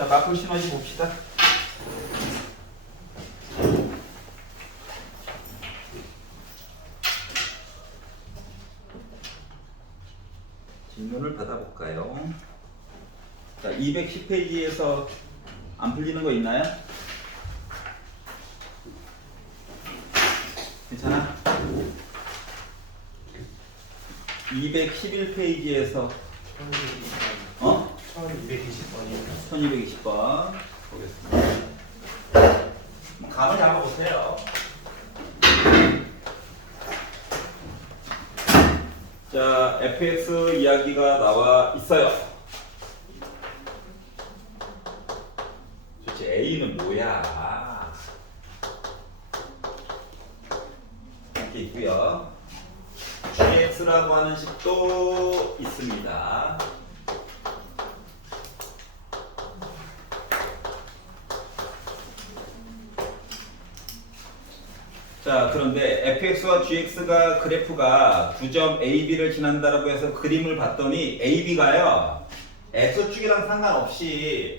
자, 마플 시너지 봅시다. 질문을 받아볼까요? 자, 210페이지에서 안 풀리는 거 있나요? 괜찮아? 211페이지에서 1220번이요. 1220번 보겠습니다. 감을 잡아보세요. 자, fx 이야기가 나와 있어요. 도대체 a는 뭐야? 이렇게 있고요. gx라고 하는 식도 있습니다. 자, 그런데 fx와 gx가 그래프가 9점 ab를 지난다라고 해서 그림을 봤더니 ab가요 x축이랑 상관없이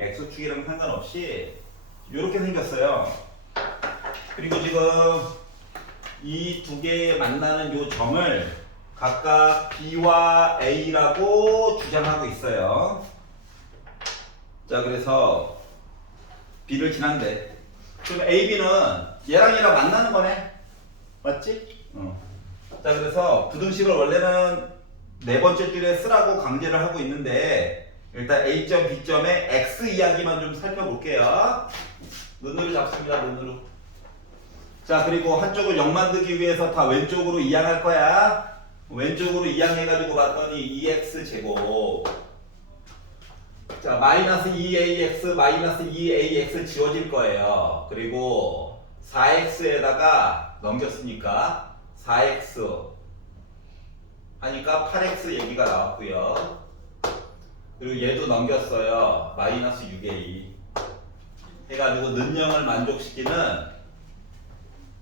이렇게 생겼어요. 그리고 지금 이 두 개 만나는 요 점을 각각 b와 a라고 주장하고 있어요. 자, 그래서 b를 지난대. 그럼 ab는 얘랑 얘랑 만나는 거네. 맞지? 자, 그래서 부등식을 원래는 네 번째 줄에 쓰라고 강제를 하고 있는데 일단 A점, B점의 X 이야기만 좀 살펴볼게요. 눈으로 잡습니다. 눈으로. 자, 그리고 한쪽을 0 만들기 위해서 다 왼쪽으로 이항할 거야. 왼쪽으로 이항해가지고 봤더니 2x 제곱. 자, 마이너스 2ax, 마이너스 2ax 지워질 거예요. 그리고 4x에다가 넘겼으니까 4x 하니까 8x 얘기가 나왔고요. 그리고 얘도 넘겼어요. 마이너스 6a 해가지고 능령을 만족시키는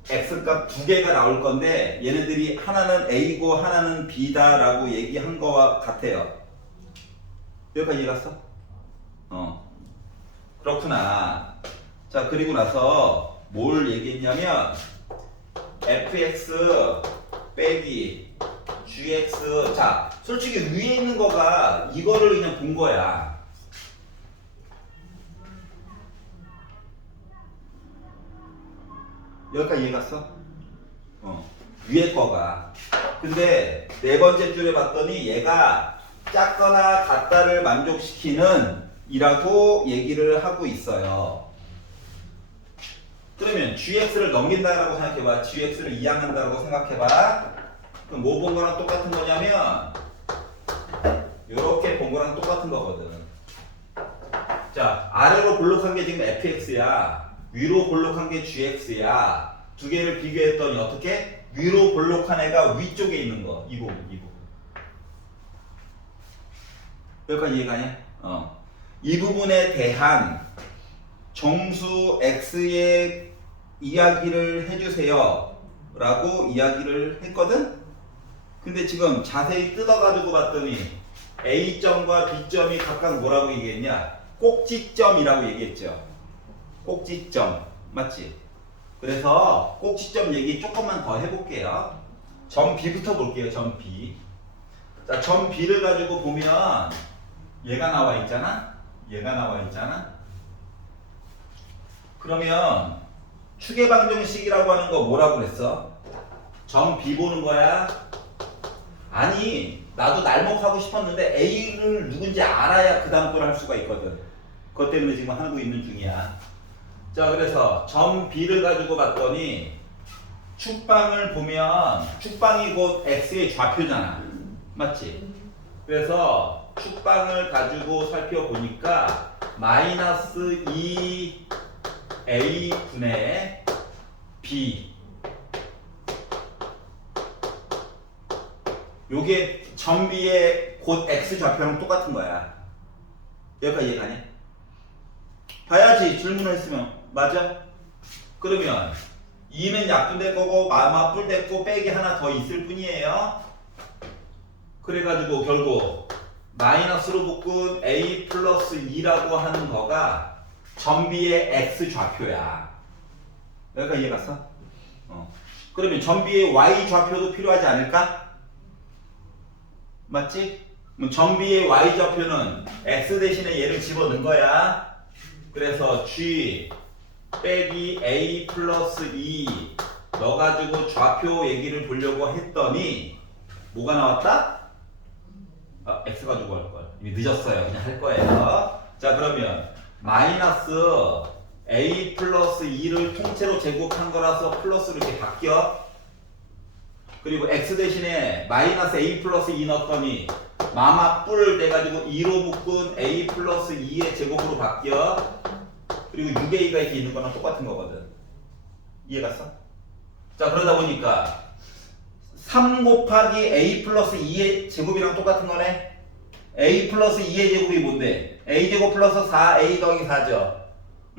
x값 두 개가 나올 건데 얘네들이 하나는 a고 하나는 b다 라고 얘기한 거와 같아요. 여기까지 이해갔어? 그렇구나. 자, 그리고 나서 뭘 얘기했냐면 fx 빼기 gx. 자, 솔직히 위에 있는 거가 이거를 그냥 본 거야. 여기까지 이해갔어? 위에 거가. 근데 네 번째 줄에 봤더니 얘가 작거나 같다를 만족시키는 이라고 얘기를 하고 있어요. 그러면 gx를 넘긴다라고 생각해봐. gx를 이항한다라고 생각해봐. 그럼 뭐 본 거랑 똑같은 거냐면 요렇게 본 거랑 똑같은 거거든. 자, 아래로 볼록한 게 지금 fx야. 위로 볼록한 게 gx야. 두 개를 비교했더니 어떻게? 위로 볼록한 애가 위쪽에 있는 거. 이 부분. 여기까지 이해가냐? 이 부분에 대한 정수 x의 이야기를 해주세요 라고 이야기를 했거든? 근데 지금 자세히 뜯어가지고 봤더니 A점과 B점이 각각 뭐라고 얘기했냐? 꼭지점이라고 얘기했죠. 꼭지점. 맞지? 그래서 꼭지점 얘기 조금만 더 해볼게요. 점 B부터 볼게요. 점 B. 자, 점 B를 가지고 보면 얘가 나와 있잖아? 그러면 추계방정식이라고 하는 거 뭐라고 그랬어? 점 B 보는 거야? 아니, 나도 날먹하고 싶었는데 A를 누군지 알아야 그 다음 걸 할 수가 있거든. 그것 때문에 지금 하고 있는 중이야. 자, 그래서 점 B를 가지고 봤더니 축방을 보면 축방이 곧 X의 좌표잖아. 맞지? 그래서 축방을 가지고 살펴보니까 마이너스 2a분의 b 요게 점 B의 곧 x 좌표랑 똑같은 거야. 여기까지 이해가냐? 봐야지. 질문을 했으면. 맞아? 그러면 2는 약분될 거고 맞불될 거 빼기 하나 더 있을 뿐이에요. 그래가지고 결국 마이너스로 묶은 a 플러스 2라고 하는 거가 전비의 x 좌표야. 여기까지 이해 갔어? 그러면 전비의 y 좌표도 필요하지 않을까? 맞지? 그럼 전비의 y 좌표는 x 대신에 얘를 집어넣은 거야. 그래서 g 빼기 a 플러스 2 넣어가지고 좌표 얘기를 보려고 했더니 뭐가 나왔다? x 가지고 할 걸. 이미 늦었어요. 그냥 할 거예요. 자, 그러면 마이너스 a 플러스 2를 통째로 제곱한 거라서 플러스로 이렇게 바뀌어. 그리고 x 대신에 마이너스 a 플러스 2 넣었더니 마마 뿔 돼가지고 2로 묶은 a 플러스 2의 제곱으로 바뀌어. 그리고 6a가 이렇게 있는 거랑 똑같은 거거든. 이해 갔어? 자, 그러다 보니까 3 곱하기 a 플러스 2의 제곱이랑 똑같은 거네. a 플러스 2의 제곱이 뭔데? a 제곱 플러스 4a 더하기 4죠.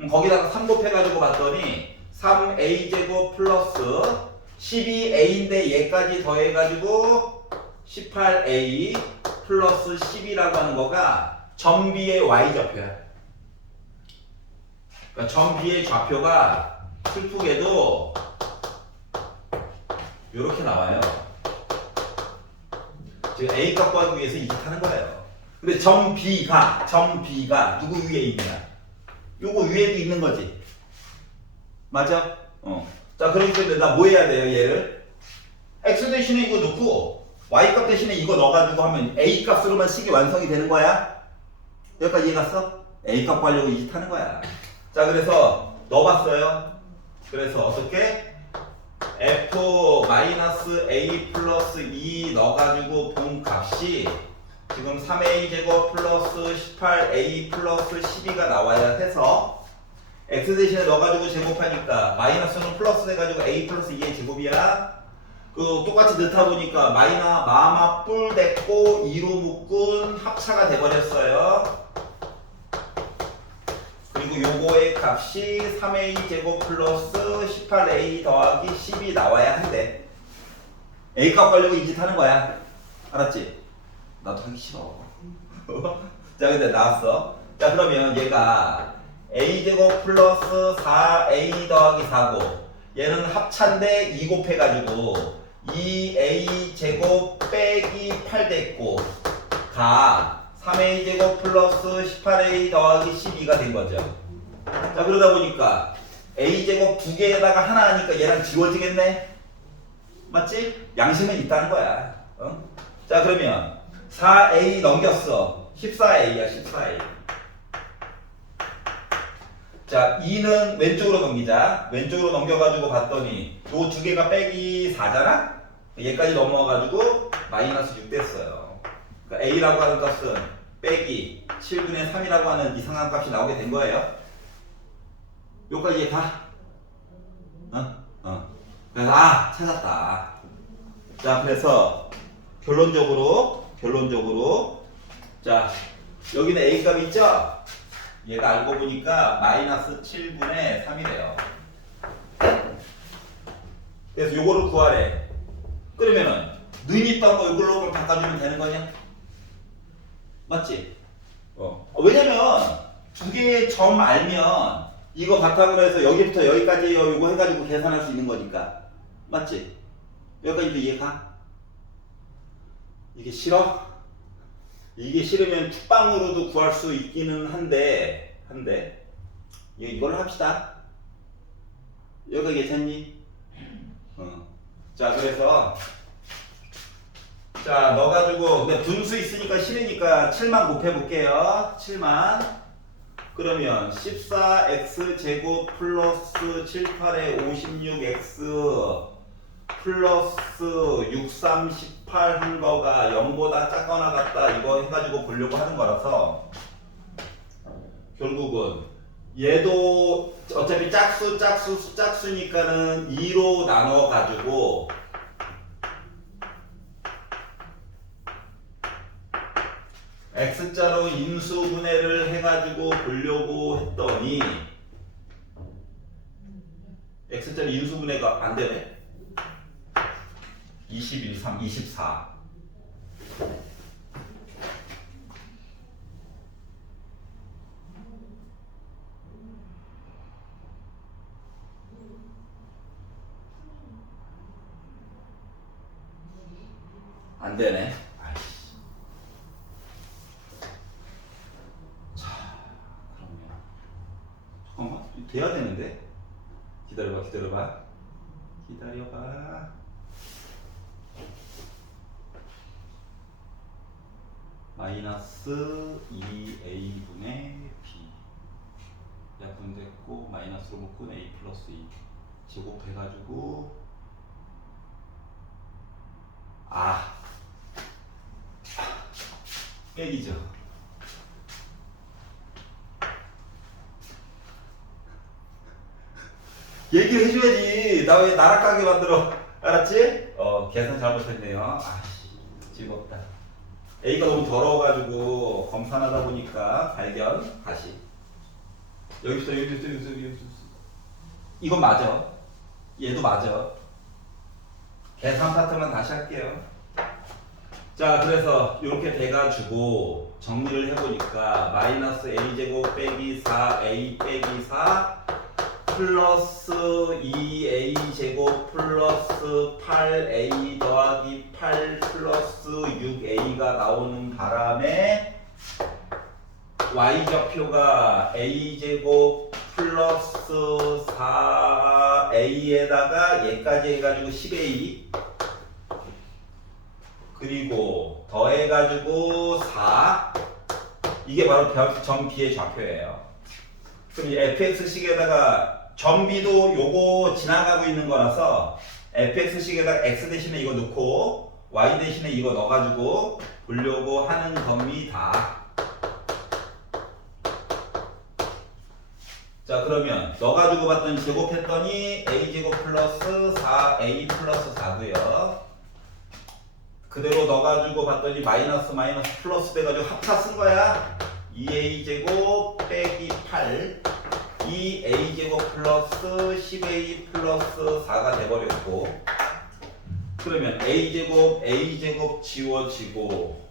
거기다가 3 곱해가지고 봤더니 3a 제곱 플러스 12a인데 얘까지 더해가지고 18a 플러스 10이라고 하는 거가 전비의 y 좌표야. 그러니까 전비의 좌표가 슬프게도 이렇게 나와요. 지금 a 값 구하기 위해서 이렇게 하는 거예요. 근데 전비가 누구 위에 있냐? 요거 위에도 있는 거지. 맞아? 자, 그렇기 때문에 나 뭐 해야 돼요, 얘를? x 대신에 이거 넣고 y 값 대신에 이거 넣어가지고 하면 a 값으로만 식이 완성이 되는 거야. 여기까지 이해 갔어? a 값 구하려고 이 짓 하는 거야. 자, 그래서 넣어봤어요. 그래서 어떻게? f-a 플러스 2 넣어가지고 본 값이 지금 3a 제곱 플러스 18a 플러스 12가 나와야 해서 x 대신에 넣어가지고 제곱하니까 마이너스는 플러스 돼가지고 a 플러스 2의 제곱이야. 그 똑같이 넣다 보니까 마마 뿔 됐고 2로 묶은 합차가 돼버렸어요. 그리고 요거의 값이 3a 제곱 플러스 18a 더하기 10이 나와야 한대. a 값 가려고 이 짓 하는 거야. 알았지? 나도 하기 싫어. 자, 근데 나왔어. 자, 그러면 얘가 a 제곱 플러스 4a 더하기 4고 얘는 합차인데 2 곱해가지고 2a 제곱 빼기 8 됐고 가 3a 제곱 플러스 18a 더하기 12가 된 거죠. 자, 그러다 보니까 a 제곱 두 개에다가 하나 하니까 얘랑 지워지겠네. 맞지? 양심은 있다는 거야. 자, 그러면 4a 넘겼어. 14a야, 14a. 자, 2는 왼쪽으로 넘기자. 왼쪽으로 넘겨가지고 봤더니 요 두 개가 빼기 4잖아? 얘까지 넘어가가지고 마이너스 6 됐어요. 그러니까 a라고 하는 값은 빼기 7분의 3이라고 하는 이상한 값이 나오게 된 거예요. 요까지 이해 가? 그래서 찾았다. 자, 그래서 결론적으로 자, 여기는 a 값 있죠? 얘가 알고 보니까 마이너스 7분의 3이래요. 그래서 요거를 구하래. 그러면은 는 있던 거 이걸로 바꿔주면 되는 거냐? 맞지? 왜냐면 두 개의 점 알면 이거 바탕으로 해서 여기부터 여기까지요 이거 해가지고 계산할 수 있는 거니까. 맞지? 여기까지도 이해가? 이게 싫어? 이게 싫으면 축방으로도 구할 수 있기는 한데 이걸로 합시다. 여기가 괜찮니? 자, 그래서 자, 넣어가지고 근데 분수 있으니까 싫으니까 7만 곱해볼게요. 7만. 그러면 14x 제곱 플러스 78에 56x 플러스 6, 3, 18 한 거가 0보다 작거나 같다 이거 해가지고 보려고 하는 거라서 결국은 얘도 어차피 짝수니까는 2로 나눠가지고 x자로 인수분해를 해가지고 보려고 했더니 x자로 인수분해가 안 되네. 21, 3, 24. 안 되네. 아이씨. 자, 그러면 잠깐만, 돼야 되는데. 기다려봐. 마이너스 2a분의 b 약분됐고 마이너스로 묶은 a 플러스 2 제곱해가지고 빼기죠. 얘기를 해줘야지. 나 왜 나락하게 만들어. 알았지? 계산 잘못했네요. 아씨, 즐겁다. A가 너무 더러워가지고 검산하다 보니까 발견. 다시. 여기 있어. 이건 맞아. 얘도 맞아. 계산 파트만 다시 할게요. 자, 그래서 이렇게 돼가지고 정리를 해보니까 마이너스 a제곱 빼기 4a 빼기 4 플러스 2a제곱 플러스 8a 더하기 8 플러스 6a가 나오는 바람에 y좌표가 a제곱 플러스 4a에다가 얘까지 해가지고 10a 그리고 더해가지고 4 이게 바로 점 B의 좌표예요. 그럼 이 fx식에다가 점 B도 요거 지나가고 있는 거라서 fx식에다가 x 대신에 이거 넣고 y 대신에 이거 넣어가지고 보려고 하는 겁니다. 자, 그러면 넣어가지고 봤더니 제곱했더니 a제곱 플러스 4a 플러스 4고요. 그대로 넣어가지고 봤더니 마이너스 플러스 돼가지고 합차 쓴 거야. 2a제곱 빼기 8 2a제곱 플러스 10a 플러스 4가 돼버렸고, 그러면 a제곱 지워지고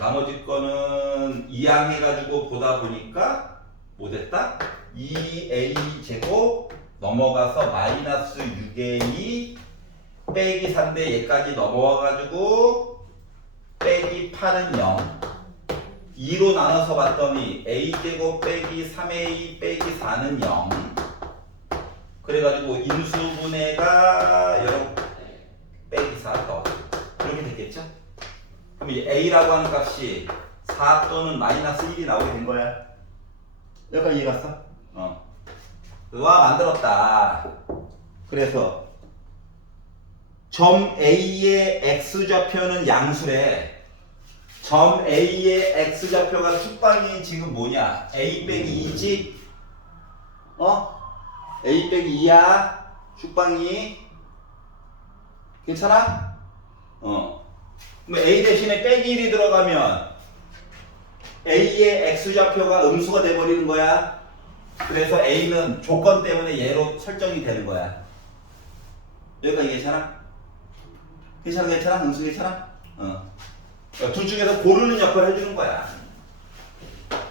나머지 거는 이항해가지고 보다 보니까 뭐 됐다? 2a제곱 넘어가서 마이너스 6a 빼기 4인데 얘까지 넘어와가지고 빼기 8은 0 2로 나눠서 봤더니 a제곱 빼기 3a 빼기 4는 0 그래가지고 인수분해가 이렇게 빼기 4 더 이렇게 됐겠죠? 그럼 이 a라고 하는 값이 4 또는 마이너스 1이 나오게 된 거야. 여기까지 이해 갔어? 와, 만들었다. 그래서 점 A의 X좌표는 양수래. 점 A의 X좌표가 숙방이 지금 뭐냐? A 빼기 2지? A 빼기 2야. 숙방이. 괜찮아? 그럼 A 대신에 빼기 1이 들어가면 A의 X좌표가 음수가 돼버리는 거야. 그래서 A는 조건 때문에 얘로 설정이 되는 거야. 여기까지 괜찮아? 괜찮아? 음수 괜찮아? 둘 중에서 고르는 역할을 해주는 거야.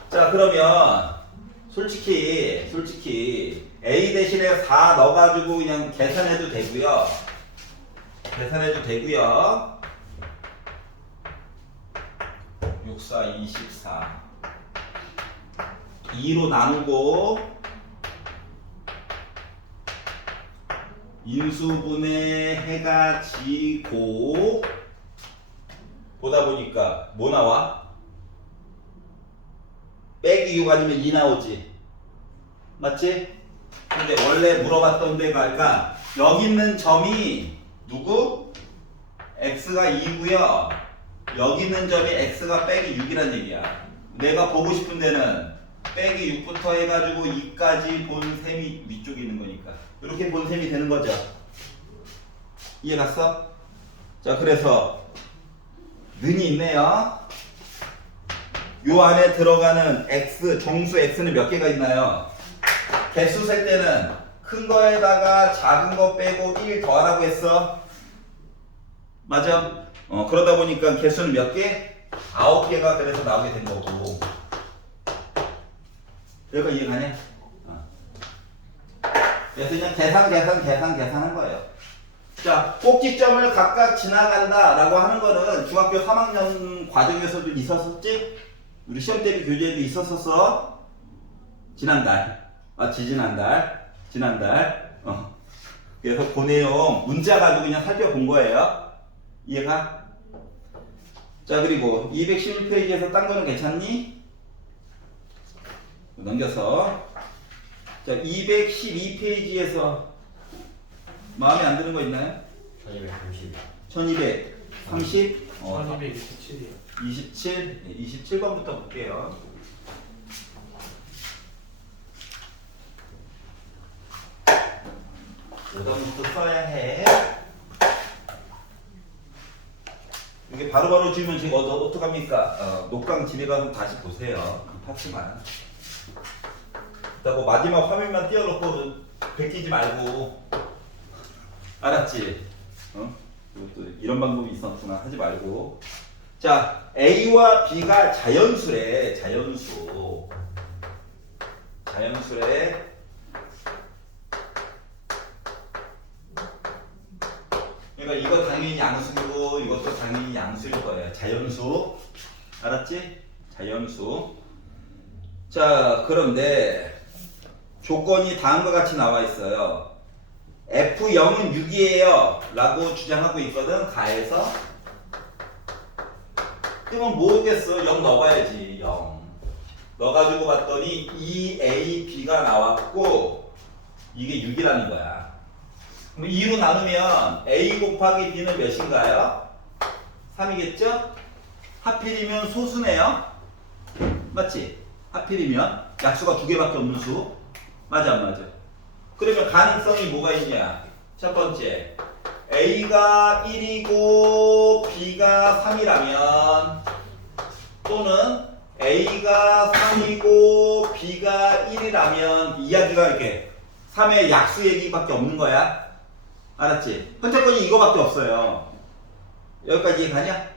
자, 그러면 솔직히 A 대신에 4 넣어가지고 그냥 계산해도 되고요. 6, 4, 24 2로 나누고 인수분해 해가지고 보다 보니까 뭐 나와? 빼기 6 아니면 2 나오지. 맞지? 근데 원래 물어봤던 데가 그러니까 여기 있는 점이 누구? x가 2고요. 여기 있는 점이 x가 빼기 6이란 얘기야. 내가 보고 싶은 데는 빼기 6부터 해가지고 2까지 본 셈이 위쪽에 있는 거니까 이렇게 본 셈이 되는 거죠. 이해 갔어? 자, 그래서 는이 있네요. 요 안에 들어가는 x, 정수 x는 몇 개가 있나요? 개수 셀 때는 큰 거에다가 작은 거 빼고 1 더하라고 했어. 맞아? 그러다 보니까 개수는 몇 개? 9개가 그래서 나오게 된 거고. 여기가 이해가냐? 그래서 그냥 계산한 거예요. 자, 꼭지점을 각각 지나간다 라고 하는 거는 중학교 3학년 과정에서도 있었었지? 우리 시험 대비 교재에도 있었었어. 지난달, 지난달. 그래서 그 내용 문자 가지고 그냥 살펴본 거예요. 이해가? 자, 그리고 211페이지에서 딴 거는 괜찮니? 넘겨서. 자, 212페이지에서 마음에 안 드는 거 있나요? 1230. 1230? 1227이요. 27번부터 볼게요. 오답부터 써야 해. 이게 바로바로 지으면 지금 어떡합니까? 녹강 집에 가서 다시 보세요. 파츠만. 그리고 마지막 화면만 띄워놓고 베끼지 말고. 알았지? 이것도 이런 방법이 있었구나. 하지 말고. 자, A와 B가 자연수래. 자연수래. 그러니까 이거 당연히 양수고 이것도 당연히 양수일 거예요. 자연수. 알았지? 자연수. 자, 그런데 조건이 다음과 같이 나와 있어요. F0은 6이에요 라고 주장하고 있거든. 가에서. 그러면 뭐겠어? 0 넣어봐야지. 0 넣어가지고 봤더니 2AB가 나왔고 이게 6이라는 거야. 그럼 2로 나누면 A 곱하기 B는 몇인가요? 3이겠죠? 하필이면 소수네요. 맞지? 하필이면 약수가 2개밖에 없는 수. 맞아 안 맞아? 그러면 가능성이 뭐가 있냐? 첫 번째, A가 1이고 B가 3이라면 또는 A가 3이고 B가 1이라면 이야기가 이렇게 3의 약수 얘기밖에 없는 거야. 알았지? 선택권이 이거밖에 없어요. 여기까지 이해가냐?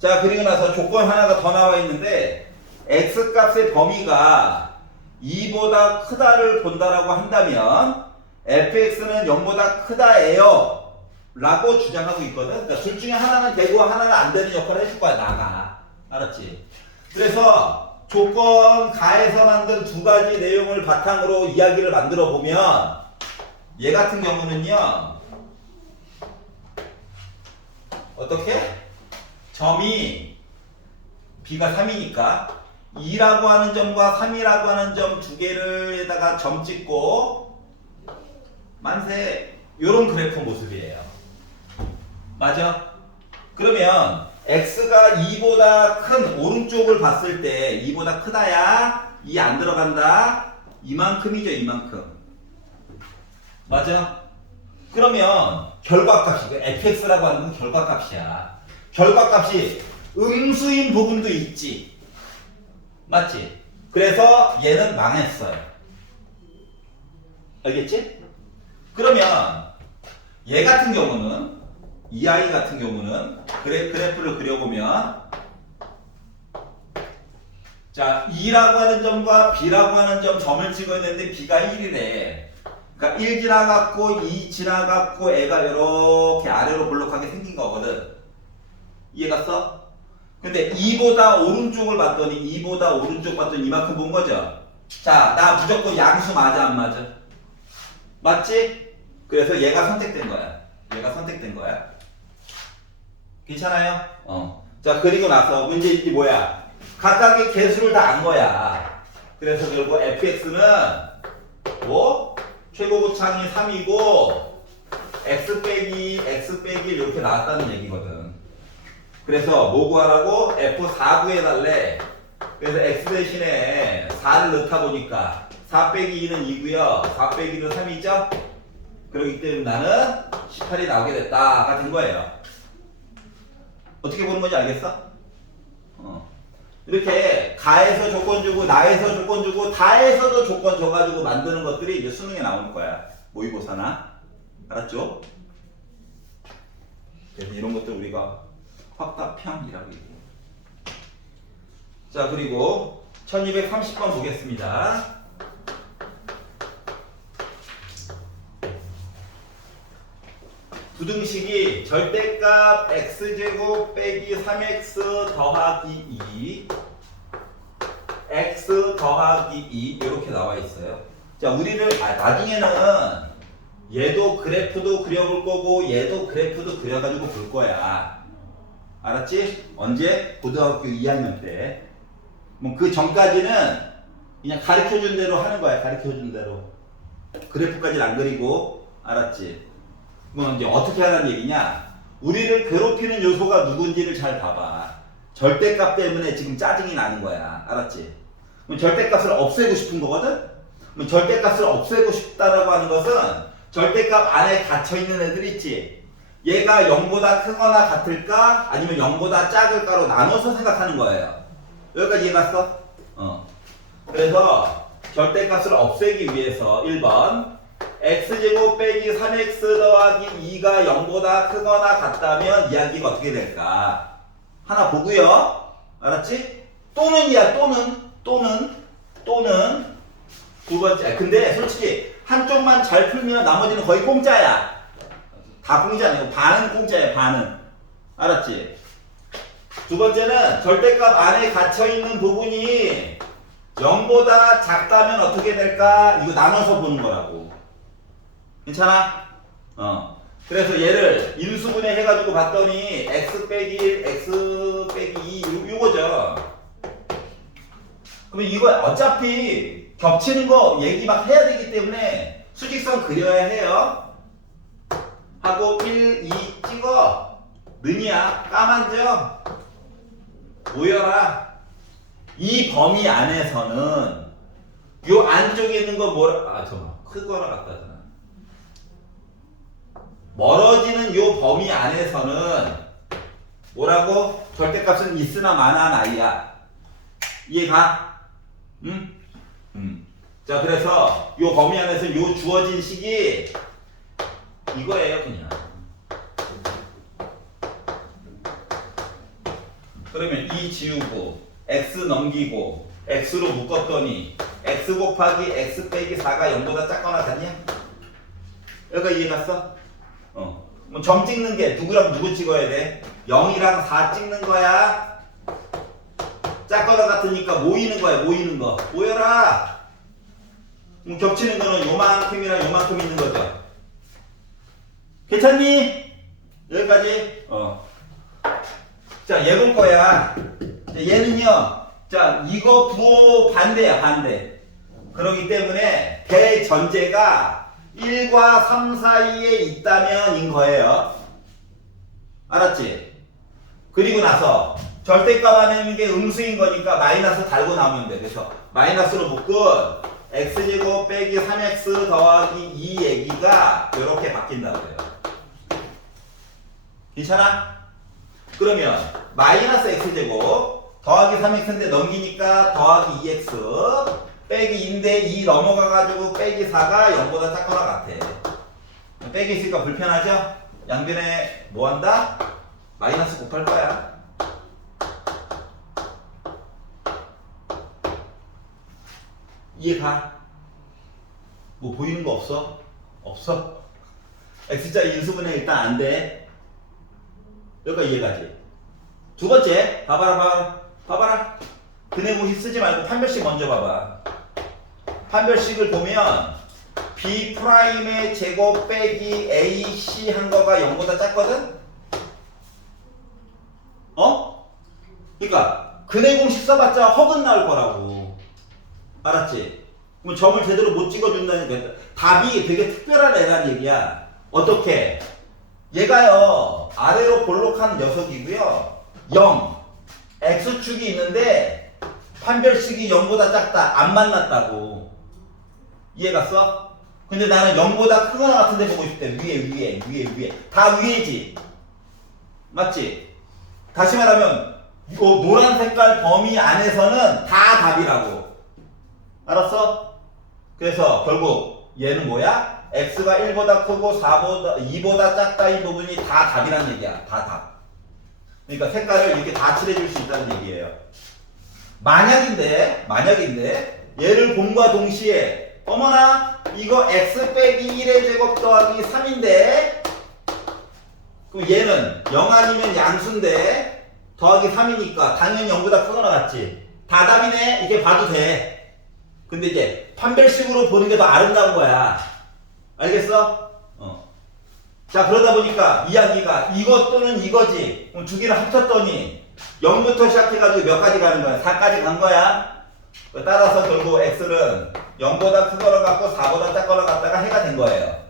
자, 그리고 나서 조건 하나가 더 나와 있는데 X값의 범위가 2보다 크다를 본다라고 한다면 fx는 0보다 크다예요 라고 주장하고 있거든. 그러니까 둘 중에 하나는 되고 하나는 안 되는 역할을 해줄 거야. 나가. 알았지? 그래서 조건 가에서 만든 두 가지 내용을 바탕으로 이야기를 만들어 보면 얘 같은 경우는요, 어떻게? 점이 B가 3이니까 2라고 하는 점과 3이라고 하는 점 두 개를에다가 점 찍고 만세, 요런 그래프 모습이에요. 맞아? 그러면 x가 2보다 큰 오른쪽을 봤을 때 2보다 크다야? 2 안 들어간다? 이만큼이죠, 이만큼. 맞아? 그러면 결과값이, fx라고 하는 건 결과값이야. 결과값이 음수인 부분도 있지. 맞지? 그래서 얘는 망했어요. 알겠지? 그러면 얘 같은 경우는, 이 아이 같은 경우는 그래프를 그려보면, 자, 2라고 하는 점과 B라고 하는 점을 찍어야 되는데 B가 1이래. 그러니까 1 지나갔고 2 지나갔고 애가 이렇게 아래로 볼록하게 생긴 거거든. 이해갔어? 근데 2보다 오른쪽을 봤더니 이만큼 본 거죠. 자, 나 무조건 양수 맞아 안 맞아? 맞지? 그래서 얘가 선택된 거야. 괜찮아요? 자, 그리고 나서 문제인지 뭐야? 각각의 개수를 다 안 거야. 그래서 결국 fx는 뭐? 최고고창이 3이고 x 빼기 이렇게 나왔다는 얘기거든. 그래서 뭐 구하라고? f4 구해달래. 그래서 x 대신에 4를 넣다 보니까 4 빼기 2는 2고요 4 빼기 2는 3이죠? 그렇기 때문에 나는 18이 나오게 됐다가 된 거예요. 어떻게 보는 건지 알겠어? 이렇게 가에서 조건 주고 나에서 조건 주고 다에서도 조건 줘가지고 만드는 것들이 이제 수능에 나올 거야. 모의고사나. 알았죠? 그래서 이런 것들 우리가 확답형이라고 얘기해요. 자, 그리고 1230번 보겠습니다. 부등식이 절대값 x제곱 빼기 3x 더하기 2 x 더하기 2 이렇게 나와 있어요. 자, 우리를 나중에는 얘도 그래프도 그려볼 거고 얘도 그래프도 그려가지고 볼 거야. 알았지? 언제? 고등학교 2학년 때. 뭐 그 전까지는 그냥 가르쳐준 대로 하는 거야. 가르쳐준 대로. 그래프까지는 안 그리고. 알았지? 뭐 이제 어떻게 하라는 얘기냐? 우리를 괴롭히는 요소가 누군지를 잘 봐봐. 절대값 때문에 지금 짜증이 나는 거야. 알았지? 그럼 절대값을 없애고 싶은 거거든? 그럼 절대값을 없애고 싶다라고 하는 것은 절대값 안에 갇혀있는 애들 있지? 얘가 0보다 크거나 같을까? 아니면 0보다 작을까로 나눠서 생각하는 거예요. 여기까지 이해갔어? 그래서 절대값을 없애기 위해서 1번 x제곱 빼기 3x 더하기 2가 0보다 크거나 같다면 이야기가 어떻게 될까? 하나 보고요. 알았지? 또는이야. 또는 두 번째. 근데 솔직히 한쪽만 잘 풀면 나머지는 거의 공짜야. 다 공짜 아니고 반은 공짜야. 반은. 알았지? 두 번째는 절대값 안에 갇혀있는 부분이 0보다 작다면 어떻게 될까? 이거 나눠서 보는 거라고. 괜찮아? 그래서 얘를 인수분해 해가지고 봤더니 x 빼기 1, x 빼기 2 요거죠. 그러면 이거 어차피 겹치는 거 얘기 막 해야 되기 때문에 수직선 그려야 해요. 하고 1, 2 찍어. 는이야. 까만져. 모여라. 이 범위 안에서는 요 안쪽에 있는 거 뭐라 크거나 같다잖아. 멀어지는 요 범위 안에서는 뭐라고? 절대값은 있으나 마나 아이야. 이해가? 응? 자, 그래서 요 범위 안에서 요 주어진 식이 이거예요, 그냥. 그러면 2 지우고 x 넘기고 x로 묶었더니 x 곱하기 x 빼기 4가 0보다 작거나 같냐? 여기가 이해 갔어? 뭐 점 찍는 게 누구랑 누구 찍어야 돼? 0이랑 4 찍는 거야. 작거나 같으니까 모이는 거야. 모이는 거. 모여라. 겹치는 거는 요만큼이랑 요만큼 있는 거죠. 괜찮니? 여기까지? 자, 얘 볼 거야. 자, 얘는요. 자, 이거 부호 반대야, 반대. 그렇기 때문에 대전제가 1과 3 사이에 있다면 인 거예요. 알았지? 그리고 나서 절대값 안에 있는 게 음수인 거니까 마이너스 달고 나오면 돼. 그래서 마이너스로 묶은 x제곱 빼기 3x 더하기 2 얘기가 이렇게 바뀐다고요. 괜찮아? 그러면 마이너스 x제곱 더하기 3x인데 넘기니까 더하기 2x 빼기 2인데 2 넘어가가지고 빼기 4가 0보다 작거나 같아. 빼기 있으니까 불편하죠? 양변에 뭐 한다? 마이너스 곱할 거야. 이해가? 뭐 보이는 거 없어? 없어? x자 인수분해 일단 안 돼. 여기가 이해가지? 두 번째, 봐봐라. 근해 공식 쓰지 말고 판별식 먼저 봐봐. 판별식을 보면 B'의 제곱 빼기 AC 한 거가 0보다 작거든? 그러니까 근해 공식 써봤자 허근 나올 거라고. 알았지? 그럼 점을 제대로 못 찍어준다니까. 답이 되게 특별한 애란 얘기야. 어떻게? 얘가요 아래로 볼록한 녀석이고요. 0 x축이 있는데 판별식이 0보다 작다. 안 만났다고. 이해갔어? 근데 나는 0보다 크거나 같은데 보고 싶대. 위에 다 위에지. 맞지? 다시 말하면 이 노란 색깔 범위 안에서는 다 답이라고. 알았어? 그래서 결국 얘는 뭐야? x가 1보다 크고 2보다 작다인 부분이 다 답이란 얘기야. 다 답. 그러니까 색깔을 이렇게 다 칠해줄 수 있다는 얘기예요. 만약인데 얘를 봄과 동시에 어머나 이거 x 빼기 1의 제곱 더하기 3인데 그럼 얘는 0 아니면 양수인데 더하기 3이니까 당연히 0보다 크거나 같지. 다 답이네. 이게 봐도 돼. 근데 이제 판별식으로 보는 게 더 아름다운 거야. 알겠어? 자, 그러다 보니까 이야기가 이것 또는 이거지. 그럼 두 개를 합쳤더니 0부터 시작해가지고 몇 가지 가는 거야? 4까지 간 거야. 따라서 결국 x는 0보다 크거나 같고 4보다 작거나 같다가 해가 된 거예요.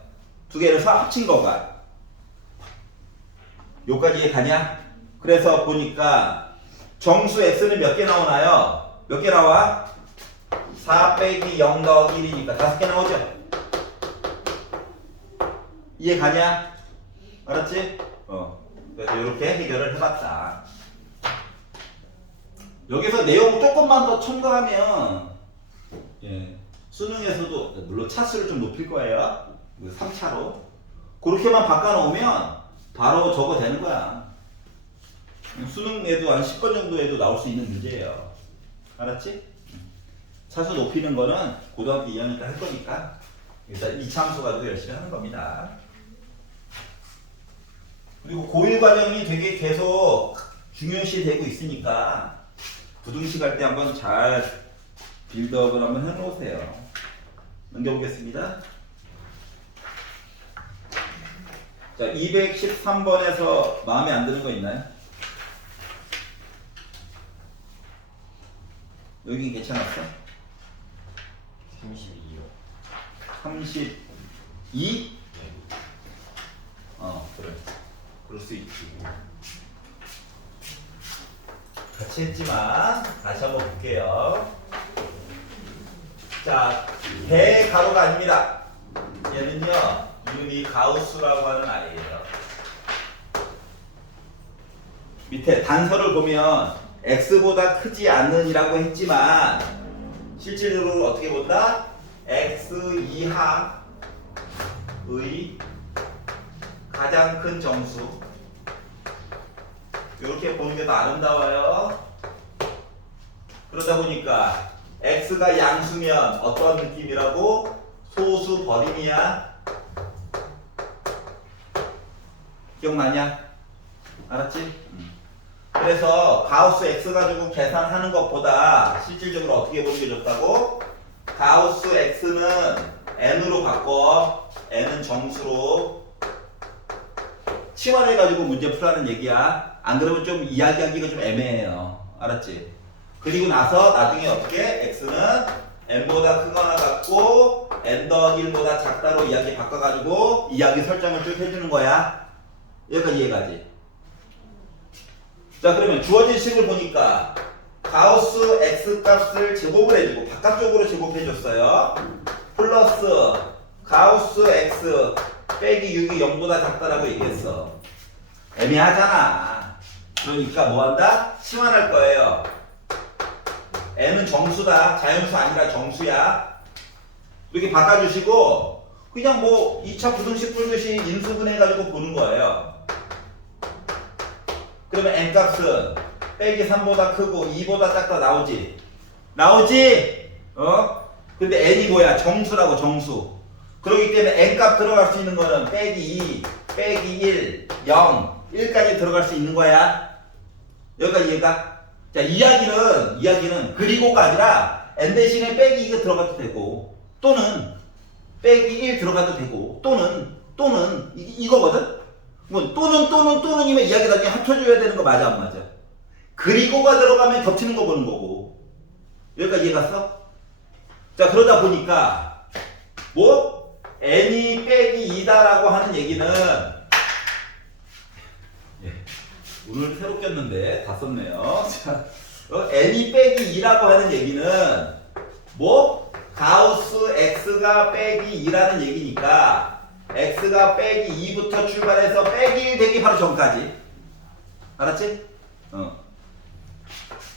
두 개를 합친 거가. 요까지 이해 가냐? 그래서 보니까 정수 x는 몇 개 나오나요? 몇 개 나와? 4 빼기 0 더하기 1이니까 5개 나오죠? 이해 가냐? 알았지? 그래서 이렇게 해결을 해봤다. 여기서 내용 조금만 더 첨가하면 수능에서도 물론 차수를 좀 높일 거예요. 3차로. 그렇게만 바꿔놓으면 바로 저거 되는 거야. 수능에도 한 10번 정도에도 나올 수 있는 문제예요. 알았지? 차수 높이는 거는 고등학교 2학년 때 할 거니까 일단 2차 함수 가지고 열심히 하는 겁니다. 그리고 고1 과정이 되게 계속 중요시 되고 있으니까 부등식 할 때 한번 잘 빌드업을 한번 해놓으세요. 넘겨보겠습니다. 자, 213번에서 마음에 안 드는 거 있나요? 여긴 괜찮았어? 32요. 32? 그래. 그럴 수 있지. 같이 했지만 다시 한번 볼게요. 자, 대가로가 아닙니다. 얘는요, 이름이 가우스라고 하는 아이예요. 밑에 단서를 보면 x보다 크지 않는이라고 했지만 실질적으로 어떻게 본다? x 이하의 가장 큰 정수. 이렇게 보는 게 더 아름다워요. 그러다 보니까 x가 양수면 어떤 느낌이라고? 소수 버림이야. 기억나냐? 알았지? 그래서 가우스 x 가지고 계산하는 것보다 실질적으로 어떻게 보는 게 좋다고? 가우스 x는 n으로 바꿔. n은 정수로 치환해가지고 문제 풀라는 얘기야. 안 그러면 좀 이야기하기가 좀 애매해요. 알았지? 그리고 나서 나중에 어떻게? x는 n보다 크거나 같고 n 더하기 1보다 작다로 이야기 바꿔가지고 이야기 설정을 쭉 해주는 거야. 여기까지 이해가지? 자, 그러면 주어진 식을 보니까 가우스 x 값을 제곱을 해주고 바깥쪽으로 제곱해줬어요. 플러스 가우스 x 빼기 6이 0보다 작다라고 얘기했어. 애매하잖아. 그러니까 뭐한다? 치환할 거예요. n은 정수다. 자연수 아니라 정수야. 이렇게 바꿔주시고 그냥 뭐 2차 부등식 풀듯이 인수분해가지고 보는 거예요. 그러면 n 값은 빼기 3보다 크고 2보다 작다 나오지? 나오지? 근데 n이 뭐야? 정수라고, 정수. 그렇기 때문에 n 값 들어갈 수 있는 거는 빼기 2, 빼기 1, 0, 1까지 들어갈 수 있는 거야. 여기까지 이해가? 자, 이야기는 그리고가 아니라 n 대신에 빼기 2가 들어가도 되고 또는 빼기 1 들어가도 되고 또는 이거거든? 뭐 또는이면 이야기 나중에 합쳐줘야 되는 거 맞아 안 맞아? 그리고가 들어가면 겹치는 거 보는 거고. 여기까지 이해 갔어? 자, 그러다 보니까 뭐? n이 빼기 2다라고 하는 얘기는 오늘 새로 꼈는데 다 썼네요. 자, n이 빼기 2라고 하는 얘기는 뭐? 가우스 x가 빼기 2라는 얘기니까 x가 빼기 2부터 출발해서 빼기 1 되기 바로 전까지. 알았지?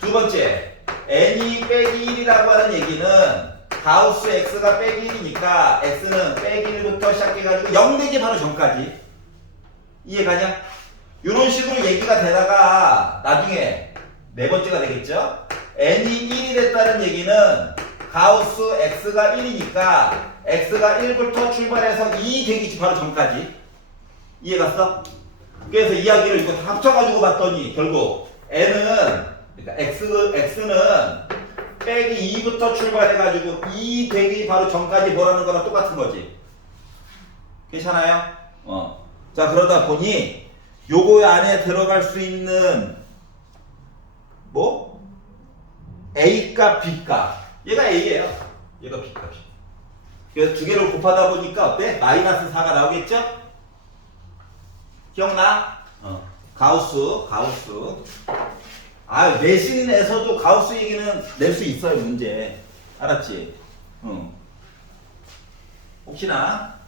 두 번째, n이 빼기 1이라고 하는 얘기는 가우스 x가 빼기 1이니까 x는 빼기 1부터 시작해가지고 0 되기 바로 전까지. 이해가냐? 이런 식으로 얘기가 되다가 나중에 네 번째가 되겠죠? n이 1이 됐다는 얘기는 가우스 x가 1이니까 x가 1부터 출발해서 2 되기 바로 전까지. 이해갔어? 그래서 이야기를 이거 다 합쳐가지고 봤더니 결국 n은 그러니까 x는 빼기 2부터 출발해가지고 2 되기 바로 전까지 뭐라는 거랑 똑같은 거지. 괜찮아요? 자 그러다 보니 요거 안에 들어갈 수 있는 뭐? A값, B값. 얘가 A예요. 얘가 B값이. 그래서 두 개를 곱하다 보니까 어때? 마이너스 4가 나오겠죠? 기억나? 가우스. 내신에서도 가우스 얘기는 낼 수 있어요, 문제. 알았지? 혹시나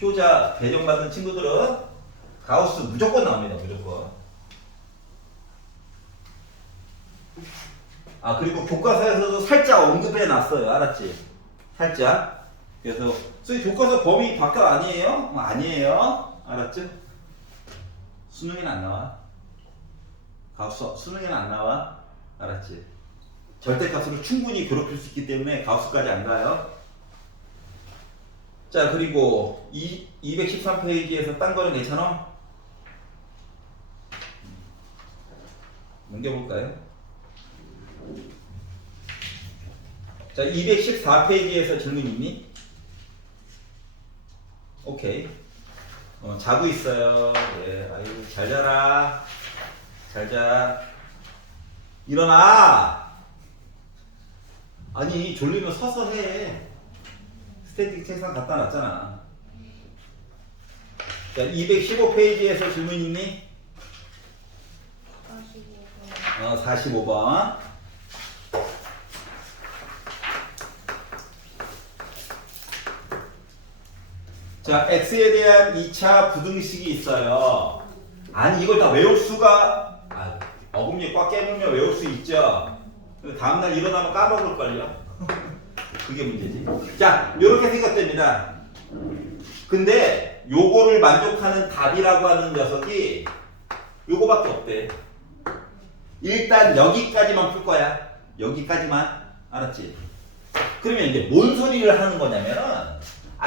효자 배정받은 친구들은 가우스 무조건 나옵니다, 무조건. 그리고 교과서에서도 살짝 언급해 놨어요, 알았지? 살짝. 그래서 교과서 범위 밖에 아니에요? 아니에요. 알았죠? 수능에는 안 나와. 가우스 수능에는 안 나와. 알았지? 절대값으로 충분히 괴롭힐 수 있기 때문에 가우스까지 안 가요. 자 그리고 213페이지에서 딴 거는 괜찮아? 넘겨볼까요? 자 214페이지에서 질문 있니? 오케이. 자고 있어요. 네, 아유 잘 자라. 잘 자. 일어나. 아니 졸리면 서서 해. 스탠딩 책상 갖다 놨잖아. 자 215페이지에서 질문 있니? 45번. 자, x에 대한 2차 부등식이 있어요. 아니, 이걸 다 외울 수가, 어금니 꽉 깨물면 외울 수 있죠. 근데 다음날 일어나면 까먹을걸요. 그게 문제지. 자, 요렇게 생각됩니다. 근데 요거를 만족하는 답이라고 하는 녀석이 요거밖에 없대. 일단 여기까지만 풀 거야. 여기까지만. 알았지? 그러면 이제 뭔 소리를 하는 거냐면은,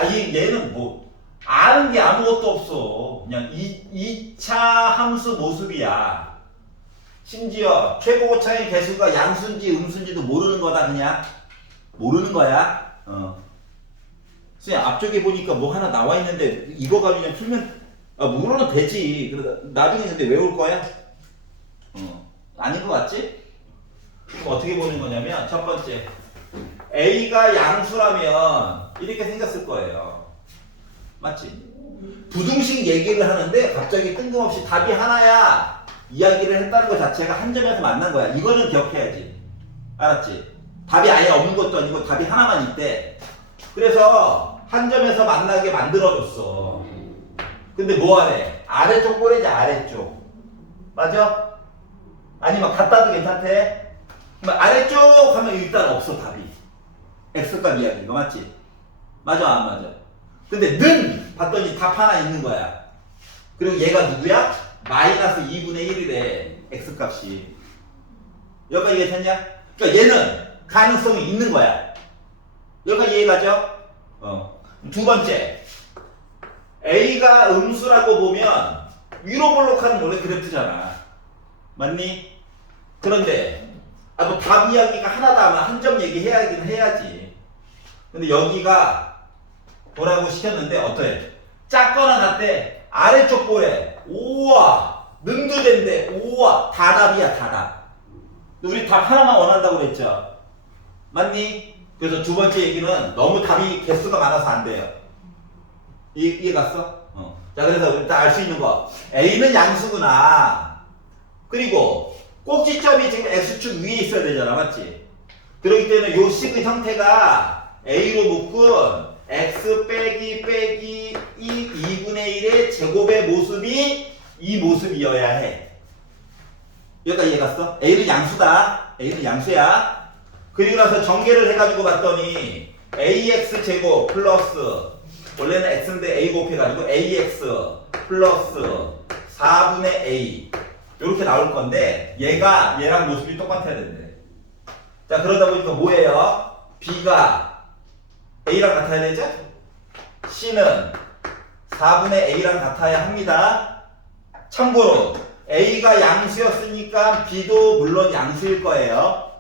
얘는 뭐, 아는 게 아무것도 없어. 그냥 2차 함수 모습이야. 심지어 최고차의 개수가 양수인지 음수인지도 모르는 거다, 그냥. 모르는 거야. 선생님, 앞쪽에 보니까 뭐 하나 나와 있는데, 이거 가지고 그냥 풀면, 물어는 되지. 그러다, 나중에 근데 외울 거야? 아닌 것 같지? 그럼 어떻게 보는 거냐면, 첫 번째. A가 양수라면, 이렇게 생겼을 거예요. 맞지? 부등식 얘기를 하는데 갑자기 뜬금없이 답이 하나야 이야기를 했다는 것 자체가 한 점에서 만난 거야. 이거는 기억해야지. 알았지? 답이 아예 없는 것도 아니고 답이 하나만 있대. 그래서 한 점에서 만나게 만들어줬어. 근데 뭐 하래? 아래쪽 꼬리지 아래쪽. 맞아? 아니면 갖다도 괜찮대? 그럼 아래쪽 하면 일단 없어 답이. X값 이야기 이거 맞지? 맞아 안 맞아? 근데 는 봤더니 답 하나 있는 거야. 그리고 얘가 누구야? 마이너스 2분의 1이래. X값이. 여기까지 이해했냐? 그러니까 얘는 가능성이 있는 거야. 여기까지 이해가죠? 두 번째. A가 음수라고 보면 위로 볼록하는 원래 그래프잖아. 맞니? 그런데 뭐 답 이야기가 하나다 하면 한 점 얘기해야긴 해야지. 근데 여기가 뭐라고 시켰는데 어떠해? 작거나 같대. 아래쪽 보래. 우와 능도 된대. 우와 다 답이야 다 답. 우리 답 하나만 원한다고 그랬죠. 맞니? 그래서 두 번째 얘기는 너무 답이 개수가 많아서 안 돼요. 이해 갔어? 자 그래서 일단 알 수 있는 거 A는 양수구나. 그리고 꼭지점이 지금 X축 위에 있어야 되잖아. 맞지? 그렇기 때문에 요 식의 형태가 A로 묶은 x 빼기 2분의 1의 제곱의 모습이 이 모습이어야 해. 여기까지 이해 갔어? A는 양수다. A는 양수야. 그리고 나서 전개를 해가지고 봤더니 ax 제곱 플러스 원래는 x인데 a 곱해가지고 ax 플러스 4분의 a 이렇게 나올 건데 얘가 얘랑 모습이 똑같아야 된대. 자 그러다 보니까 뭐예요? b가 A랑 같아야 되죠? C는 4분의 A랑 같아야 합니다. 참고로 A가 양수였으니까 B도 물론 양수일 거예요.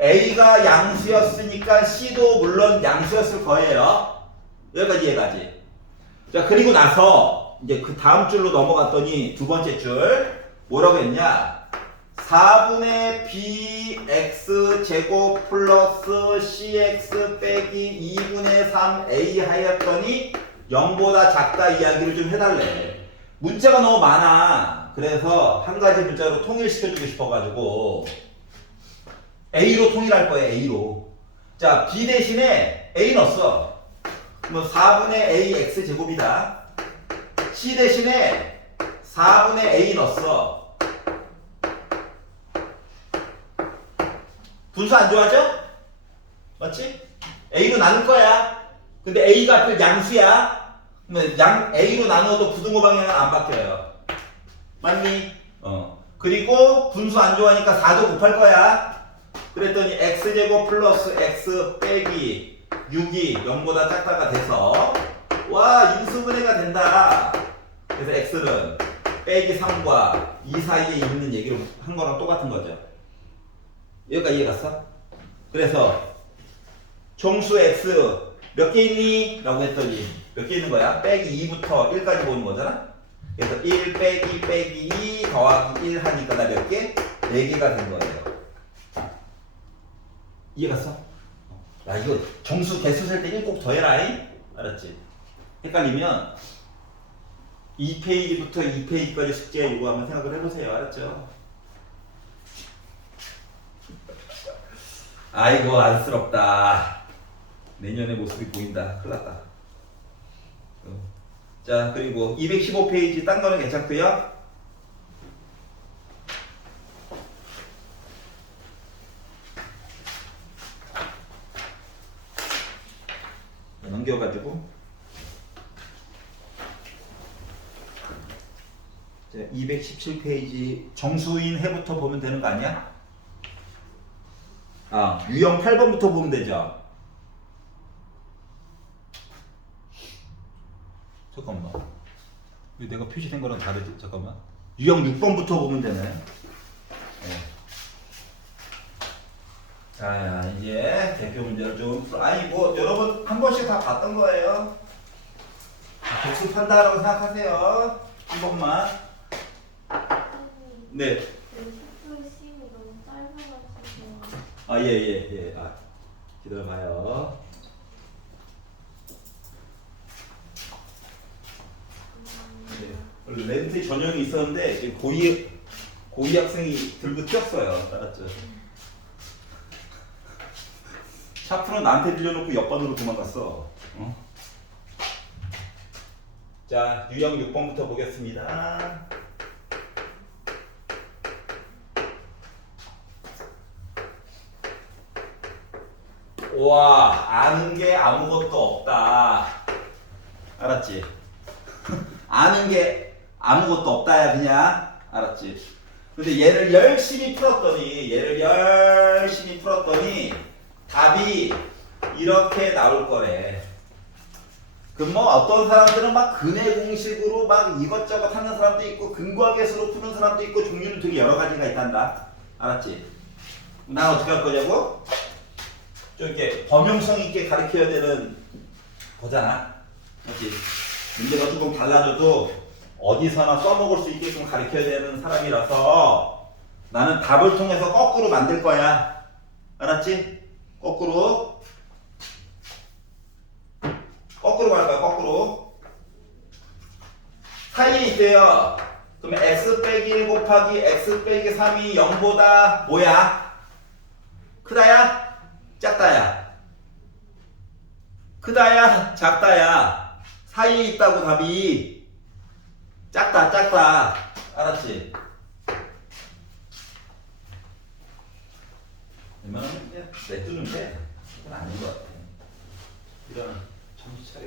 A가 양수였으니까 C도 물론 양수였을 거예요. 여기까지 이해가지? 자, 그리고 나서 이제 그 다음 줄로 넘어갔더니 두 번째 줄 뭐라고 했냐? 4분의 bx 제곱 플러스 cx 빼기 2분의 3a 하였더니 0보다 작다 이야기를 좀 해달래. 문자가 너무 많아. 그래서 한 가지 문자로 통일시켜주고 싶어가지고 a로 통일할 거예요. a로. 자, b 대신에 a 넣었어. 그럼 4분의 a x 제곱이다. c 대신에 4분의 a 넣었어. 분수 안 좋아져? 맞지? a로 나눌 거야. 근데 a가 앞에 양수야. 그러면 a로 나누어도 부등호 방향은 안 바뀌어요. 맞니? 그리고 분수 안 좋아하니까 4도 곱할 거야. 그랬더니 x제곱 플러스 x 빼기 6이 0보다 작다가 돼서 와, 인수분해가 된다. 그래서 x는 빼기 3과 2 사이에 있는 얘기를 한 거랑 똑같은 거죠. 여기까지 이해 갔어? 그래서 정수 x 몇 개 있니? 라고 했더니 몇 개 있는 거야? 빼기 2부터 1까지 보는 거잖아? 그래서 1 빼기 2 더하기 1 하니까 나 몇 개? 4개가 된 거예요. 이해 갔어? 야, 이거 정수 개수 셀 때 1 꼭 더해라잉? 알았지? 헷갈리면 2페이지부터 2페이지까지 숙제 이거 한번 생각을 해보세요. 알았죠? 아이고, 안쓰럽다. 내년의 모습이 보인다. 큰일 났다. 자, 그리고 215페이지 딴 거는 괜찮고요. 넘겨가지고 자, 217페이지 정수인 해부터 보면 되는 거 아니야? 아, 유형 8번부터 보면 되죠. 잠깐만, 이거 내가 표시된 거랑 다르지? 잠깐만, 유형 6번부터 보면 되네. 네. 자, 이제 대표 문제를 좀 아이고, 여러분 한 번씩 다 봤던 거예요. 복습한다라고 생각하세요. 한 번만. 네. 시간이 너무 짧아가지고. 아, 예. 아, 기다려봐요. 네. 원래 렌트 전형이 있었는데 고이 학생이 들고 튀었어요. 알았죠? 샤프는 나한테 빌려놓고 옆반으로 도망갔어. 자, 유형 6번부터 보겠습니다. 와, 아는 게 아무것도 없다. 알았지? 아는 게 아무것도 없다야, 그냥. 알았지? 근데 얘를 열심히 풀었더니 답이 이렇게 나올 거래. 그럼 뭐 어떤 사람들은 막 근해 공식으로 막 이것저것 하는 사람도 있고 근과계수로 푸는 사람도 있고 종류는 되게 여러 가지가 있단다. 알았지? 난 어떻게 할 거냐고? 좀 이렇게 범용성 있게 가르쳐야 되는 거잖아. 그렇지? 문제가 조금 달라져도 어디서나 써먹을 수 있게끔 가르쳐야 되는 사람이라서 나는 답을 통해서 거꾸로 만들 거야. 알았지? 거꾸로 갈 거야. 거꾸로 사이에 있대요. 그러면 x 빼기 1 곱하기 x 빼기 3이 0보다 뭐야? 크다야? 작다야? 크다야? 작다야? 사이에 있다고 답이. 작다. 알았지? 그러면 이제 내두는데 그건 아닌 것 같아. 이런 정신 차려.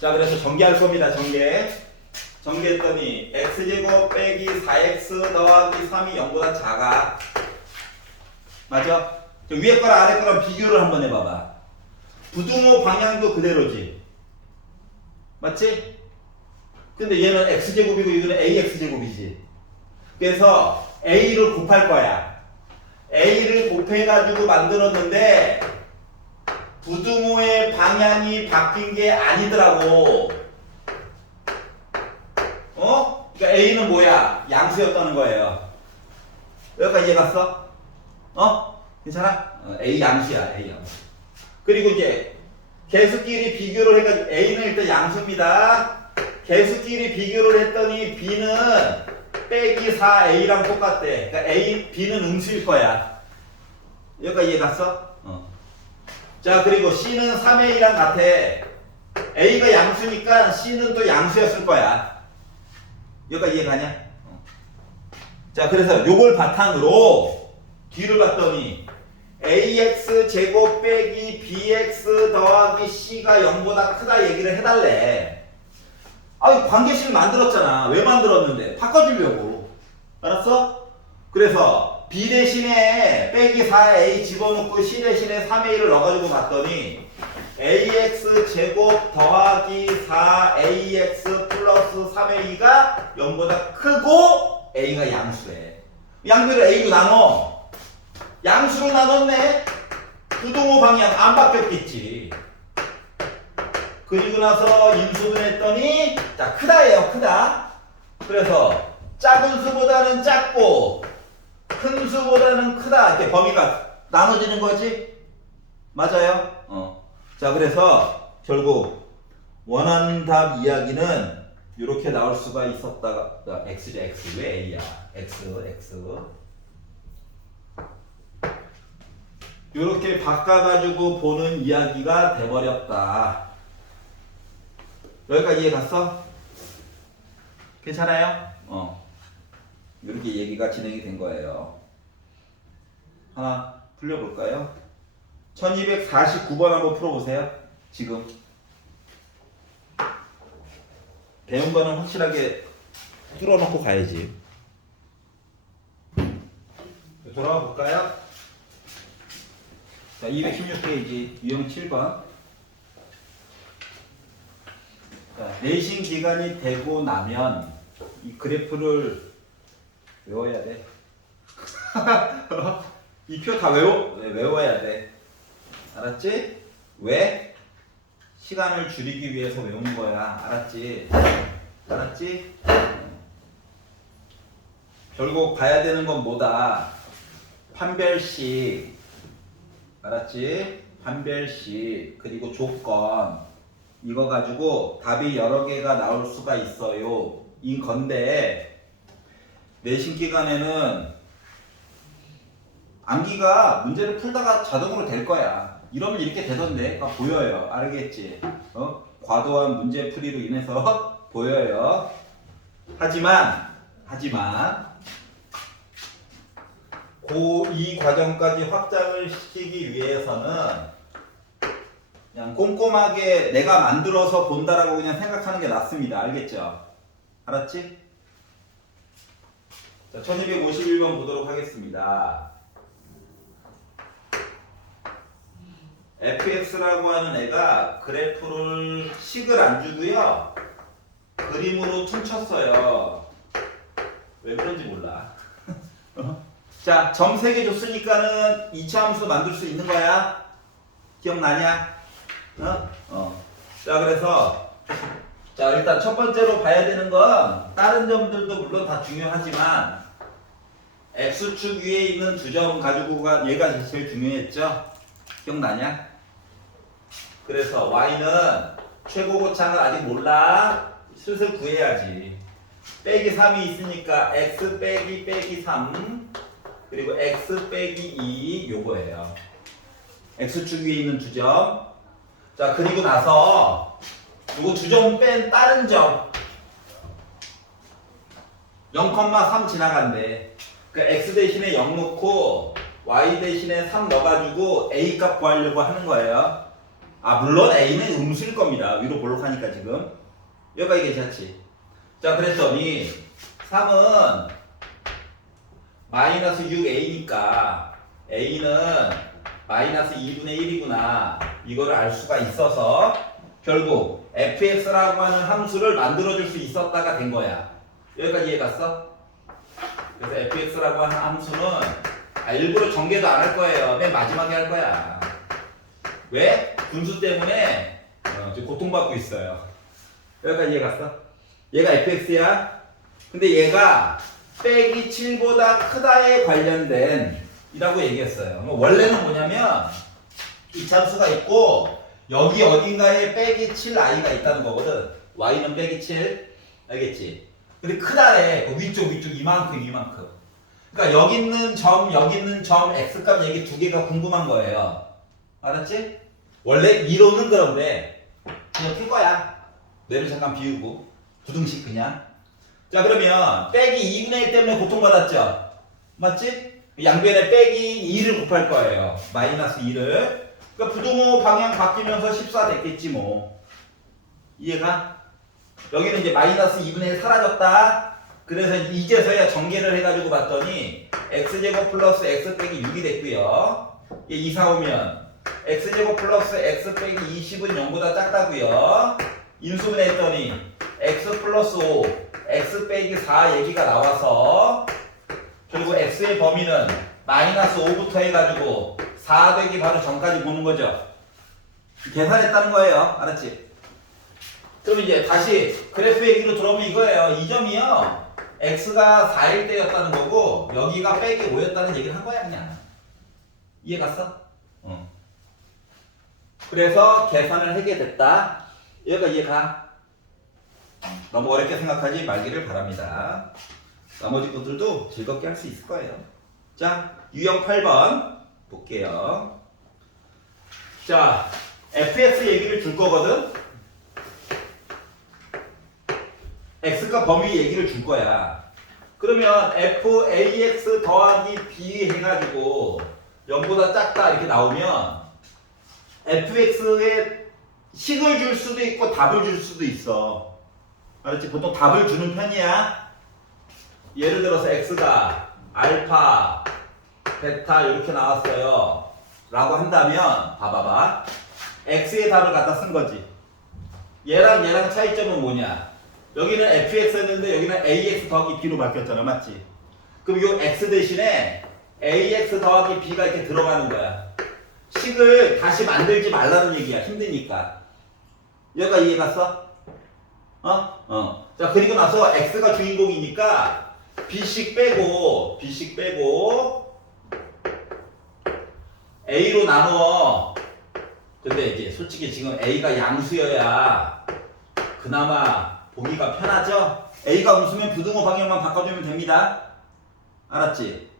자, 그래서 전개할 겁니다. 전개했더니 x제곱 빼기 4x 더하기 3이 0보다 작아. 맞아? 저 위에 거랑 아래 거랑 비교를 한번 해봐봐. 부등호 방향도 그대로지. 맞지? 근데 얘는 x제곱이고 이거는 ax제곱이지. 그래서 a를 곱할 거야. a를 곱해가지고 만들었는데 부등호의 방향이 바뀐 게 아니더라고. 그러니까 a는 뭐야? 양수였다는 거예요. 여기까지 이해 갔어? 괜찮아? a 양수야, a 양수. 그리고 이제 개수끼리 비교를 해가지고 a는 일단 양수입니다. 개수끼리 비교를 했더니 b는 빼기 4a랑 똑같대. 그러니까 b는 음수일 거야. 여기까지 이해 갔어? 자, 그리고 c는 3a랑 같아. a가 양수니까 c는 또 양수였을 거야. 여기까지 이해 가냐? 자, 그래서 요걸 바탕으로 뒤를 봤더니 ax 제곱 빼기 bx 더하기 c가 0보다 크다 얘기를 해달래. 관계식 만들었잖아. 왜 만들었는데? 바꿔주려고. 알았어? 그래서 b 대신에 빼기 4a 집어넣고 c 대신에 3a를 넣어가지고 봤더니 ax 제곱 더하기 4ax 플러스 3a가 0보다 크고 a가 양수래. 양수를 a로 나눠. 양수로 나눴네. 부등호 방향 안 바뀌었겠지. 그리고 나서 인수분했더니 자, 크다예요. 크다. 그래서 작은 수보다는 작고 큰 수보다는 크다. 이렇게 범위가 나눠지는 거지. 맞아요? 자, 그래서 결국 원하는 답 이야기는 이렇게 나올 수가 있었다가 x죠. x. 왜 a야? x. 이렇게 바꿔가지고 보는 이야기가 돼버렸다. 여기까지 이해 갔어? 괜찮아요? 이렇게 얘기가 진행이 된 거예요. 하나 풀려볼까요? 1249번 한번 풀어보세요. 지금 배운 거는 확실하게 뚫어놓고 가야지. 돌아와 볼까요? 자, 216페이지 유형 7번. 자, 내신 기간이 되고 나면 이 그래프를 외워야 돼. 이 표 다 외워야 돼. 알았지? 왜? 시간을 줄이기 위해서 외우는 거야. 알았지? 알았지? 결국 봐야 되는 건 뭐다? 판별식. 알았지? 판별식. 그리고 조건. 이거 가지고 답이 여러 개가 나올 수가 있어요. 이 건데 내신 기간에는 암기가 문제를 풀다가 자동으로 될 거야. 이러면 이렇게 되던데 보여요. 알겠지? 과도한 문제 풀이로 인해서 보여요. 하지만 이 과정까지 확장을 시키기 위해서는 그냥 꼼꼼하게 내가 만들어서 본다라고 그냥 생각하는 게 낫습니다. 알겠죠? 알았지? 자, 1251번 보도록 하겠습니다. fx라고 하는 애가 그래프를 식을 안 주고요. 그림으로 퉁쳤어요. 왜 그런지 몰라. 자, 점 3개 줬으니까는 2차 함수 만들 수 있는 거야. 기억나냐? 자, 그래서 자, 일단 첫 번째로 봐야 되는 건 다른 점들도 물론 다 중요하지만 x축 위에 있는 두 점 가지고가 얘가 제일 중요했죠? 기억나냐? 그래서 y는 최고고창을 아직 몰라. 슬슬 구해야지. 빼기 3이 있으니까 x 빼기 3 그리고 x 빼기 2 요거예요. x축 위에 있는 두 점. 자, 그리고 나서 요거 두 점 뺀 다른 점 0,3 지나간대. 그러니까 x 대신에 0 넣고 y 대신에 3 넣어가지고 a 값 구하려고 하는 거예요. 물론 a는 음수일 겁니다. 위로 볼록하니까 지금. 여기가 괜찮지. 자, 그랬더니 3은 마이너스 6a니까 a는 마이너스 2분의 1이구나. 이거를 알 수가 있어서 결국 fx라고 하는 함수를 만들어줄 수 있었다가 된 거야. 여기까지 이해 갔어? 그래서 fx라고 하는 함수는 일부러 전개도 안 할 거예요. 맨 마지막에 할 거야. 왜? 분수 때문에 지금 고통받고 있어요. 여기까지 이해 갔어? 얘가 fx야. 근데 얘가 빼기 7보다 크다에 관련된 이라고 얘기했어요. 원래는 뭐냐면 이 참수가 있고 여기 어딘가에 빼기 7i가 있다는 거거든. y는 빼기 7 알겠지? 근데 크다래. 그 위쪽 이만큼. 그러니까 여기 있는 점 x값 얘기 두 개가 궁금한 거예요. 알았지? 원래 이론은 그런데 그냥 풀 거야. 뇌를 잠깐 비우고 부등식 그냥. 자 그러면 빼기 2분의 1 때문에 고통받았죠? 맞지? 양변에 빼기 2를 곱할 거예요. 마이너스 2를. 그러니까 부등호 방향 바뀌면서 14 됐겠지 뭐. 이해가? 여기는 이제 마이너스 2분의 1 사라졌다. 그래서 이제서야 전개를 해가지고 봤더니 x제곱 플러스 x 빼기 6이 됐고요. 얘 2, 4 오면 x제곱 플러스 x 빼기 20은 0보다 작다고요. 인수분해 했더니 x 플러스 5, x 빼기 4 얘기가 나와서 결국 x의 범위는 마이너스 5부터 해가지고 4 되기 바로 전까지 보는 거죠. 계산했다는 거예요. 알았지? 그럼 이제 다시 그래프 얘기로 들어오면 이거예요. 이 점이요. x가 4일 때였다는 거고 여기가 빼기 5였다는 얘기를 한 거야 그냥. 이해 갔어? 응. 그래서 계산을 하게 됐다. 얘가 이해가? 너무 어렵게 생각하지 말기를 바랍니다. 나머지 것들도 즐겁게 할 수 있을 거예요. 자, 유형 8번 볼게요. 자, fx 얘기를 줄 거거든? x가 범위 얘기를 줄 거야. 그러면 fax 더하기 b 해가지고 0보다 작다 이렇게 나오면 fx에 식을 줄 수도 있고 답을 줄 수도 있어. 알았지? 보통 답을 주는 편이야. 예를 들어서 x가 알파, 베타 이렇게 나왔어요. 라고 한다면 봐봐봐. x의 답을 갖다 쓴 거지. 얘랑 차이점은 뭐냐? 여기는 fx였는데 여기는 ax 더하기 b로 바뀌었잖아. 맞지? 그럼 이 x 대신에 ax 더하기 b가 이렇게 들어가는 거야. 식을 다시 만들지 말라는 얘기야. 힘드니까. 얘가 이해 갔어? 자, 그리고 나서 x가 주인공이니까 b씩 빼고 a로 나누어. 근데 이제 솔직히 지금 a가 양수여야 그나마 보기가 편하죠? a가 음수면 부등호 방향만 바꿔주면 됩니다. 알았지?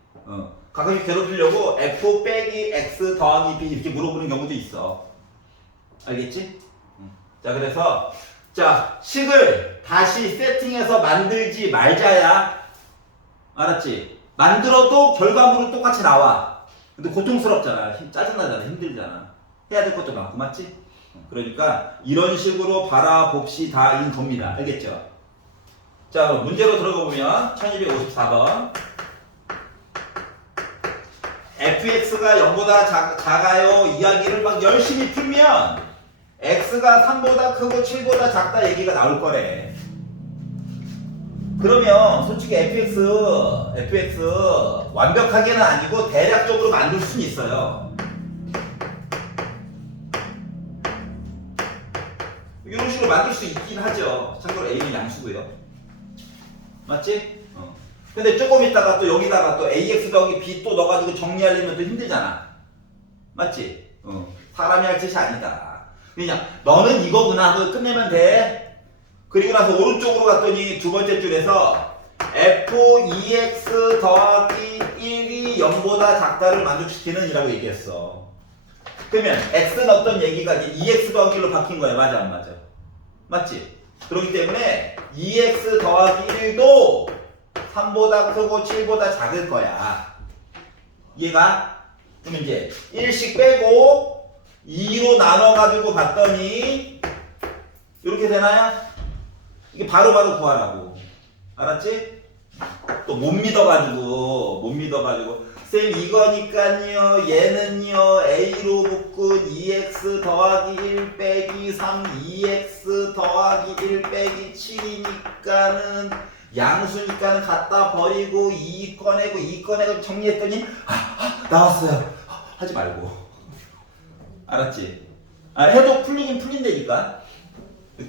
가끔씩 괴롭히려고 f 빼기 x 더하기 b 이렇게 물어보는 경우도 있어. 알겠지? 자, 그래서 자, 식을 다시 세팅해서 만들지 말자야. 알았지? 만들어도 결과물은 똑같이 나와. 근데 고통스럽잖아. 짜증나잖아. 힘들잖아. 해야 될 것도 많고, 맞지? 그러니까 이런 식으로 바라봅시다인 겁니다. 알겠죠? 자, 그럼 문제로 들어가 보면 1254번 fx가 0보다 작아요 이야기를 막 열심히 풀면 x가 3보다 크고 7보다 작다 얘기가 나올 거래. 그러면 솔직히 fx 완벽하게는 아니고 대략적으로 만들 수는 있어요. 이런 식으로 만들 수 있긴 하죠. 참고로 a는 양수고요. 맞지? 근데 조금 있다가 또 여기다가 또 ax 더하기 b 또 넣어가지고 정리하려면 또 힘들잖아. 맞지? 사람이 할 짓이 아니다. 그냥 너는 이거구나 하고 끝내면 돼. 그리고 나서 오른쪽으로 갔더니 두 번째 줄에서 f2x 더하기 1이 0보다 작다를 만족시키는 이라고 얘기했어. 그러면 x는 어떤 얘기가 이제 2x 더하기 1로 바뀐 거야. 맞아 안 맞아? 맞지? 그렇기 때문에 2x 더하기 1도 3보다 크고 7보다 작을 거야. 이해가? 그럼 이제 1씩 빼고 2로 나눠가지고 봤더니 이렇게 되나요? 이게 바로바로 구하라고. 알았지? 또 못 믿어가지고 쌤 이거니까요. 얘는요 A로 묶은 2x 더하기 1 빼기 3 2x 더하기 1 빼기 7이니까는 양수니까는 갖다 버리고 2 꺼내고 2 꺼내고 정리했더니 나왔어요. 하지 말고. 알았지? 해도 풀리긴 풀린다니까.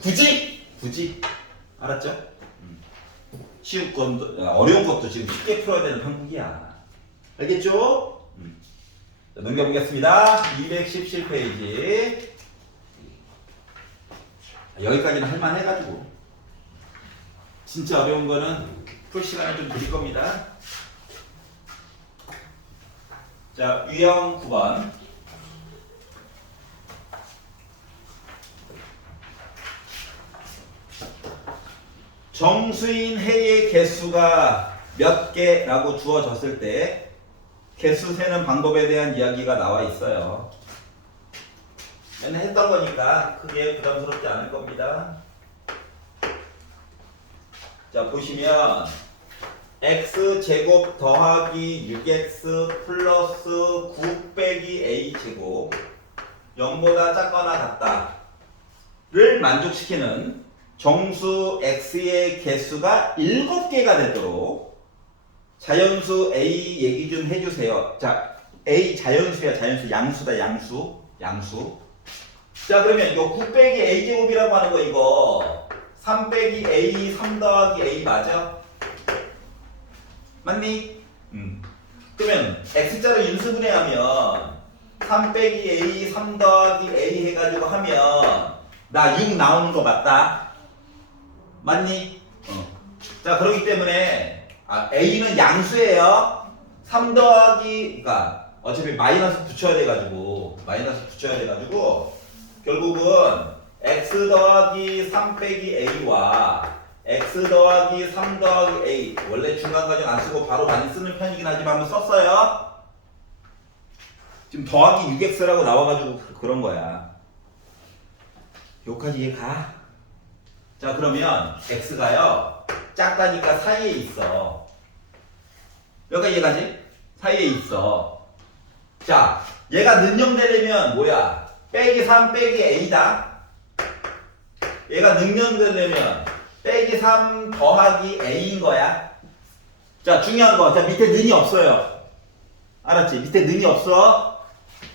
굳이 알았죠? 쉬운 것도 어려운 것도 지금 쉽게 풀어야 되는 판국이야. 알겠죠? 자, 넘겨보겠습니다. 217페이지. 여기까지는 할만해가지고 진짜 어려운 거는 풀 시간을 좀 드릴 겁니다. 자, 유형 9번. 정수인 해의 개수가 몇 개라고 주어졌을 때 개수 세는 방법에 대한 이야기가 나와 있어요. 맨날 했던 거니까 크게 부담스럽지 않을 겁니다. 자, 보시면 x제곱 더하기 6x 플러스 9 빼기 a제곱 0보다 작거나 같다를 만족시키는 정수 x의 개수가 7개가 되도록 자연수 a 얘기 좀 해주세요. 자, a 자연수야. 자연수. 양수다. 양수. 자, 그러면 이거 9 빼기 a제곱이라고 하는 거 이거 3 빼기 a 3 더하기 a 맞아? 맞니? 그러면 x자를 인수분해하면 3 빼기 a 3 더하기 a 해가지고 하면 나 6 나오는 거 맞다? 맞니? 자, 그렇기 때문에 a는 양수예요. 3 더하기 그러니까 어차피 마이너스 붙여야 돼가지고 결국은 x 더하기 3 빼기 a와 x 더하기 3 더하기 a 원래 중간 과정 안 쓰고 바로 많이 쓰는 편이긴 하지만 한번 썼어요. 지금 더하기 6x라고 나와가지고 그런 거야. 여기까지 이해가? 자, 그러면 x가요 작다니까 사이에 있어. 여기까지 이해가지? 사이에 있어. 자, 얘가 능령되려면 뭐야? 빼기 3 빼기 a다. 얘가 능령되려면 빼기 3 더하기 a인 거야. 자, 중요한 거. 자, 밑에 는이 없어요. 알았지? 밑에 는이 없어.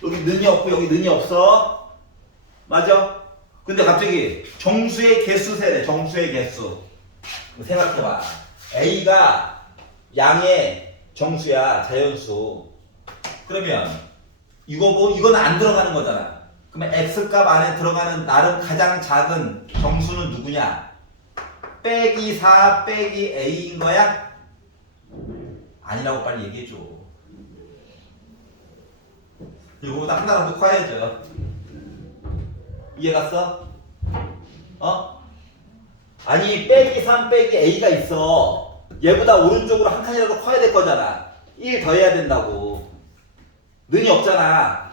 여기 는이 없고 여기 는이 없어. 맞아? 근데 갑자기 정수의 개수 세래. 정수의 개수. 생각해봐. a가 양의 정수야. 자연수. 그러면 이거는 안 들어가는 거잖아. 그러면 x값 안에 들어가는 나름 가장 작은 정수는 누구냐? 빼기 4 빼기 a인 거야? 아니라고 빨리 얘기해줘. 이거보다 하나라도 커야죠. 이해 갔어? 아니 빼기 3 빼기 a가 있어. 얘보다 오른쪽으로 한 칸이라도 커야 될 거잖아. 1 더해야 된다고. 는이 없잖아.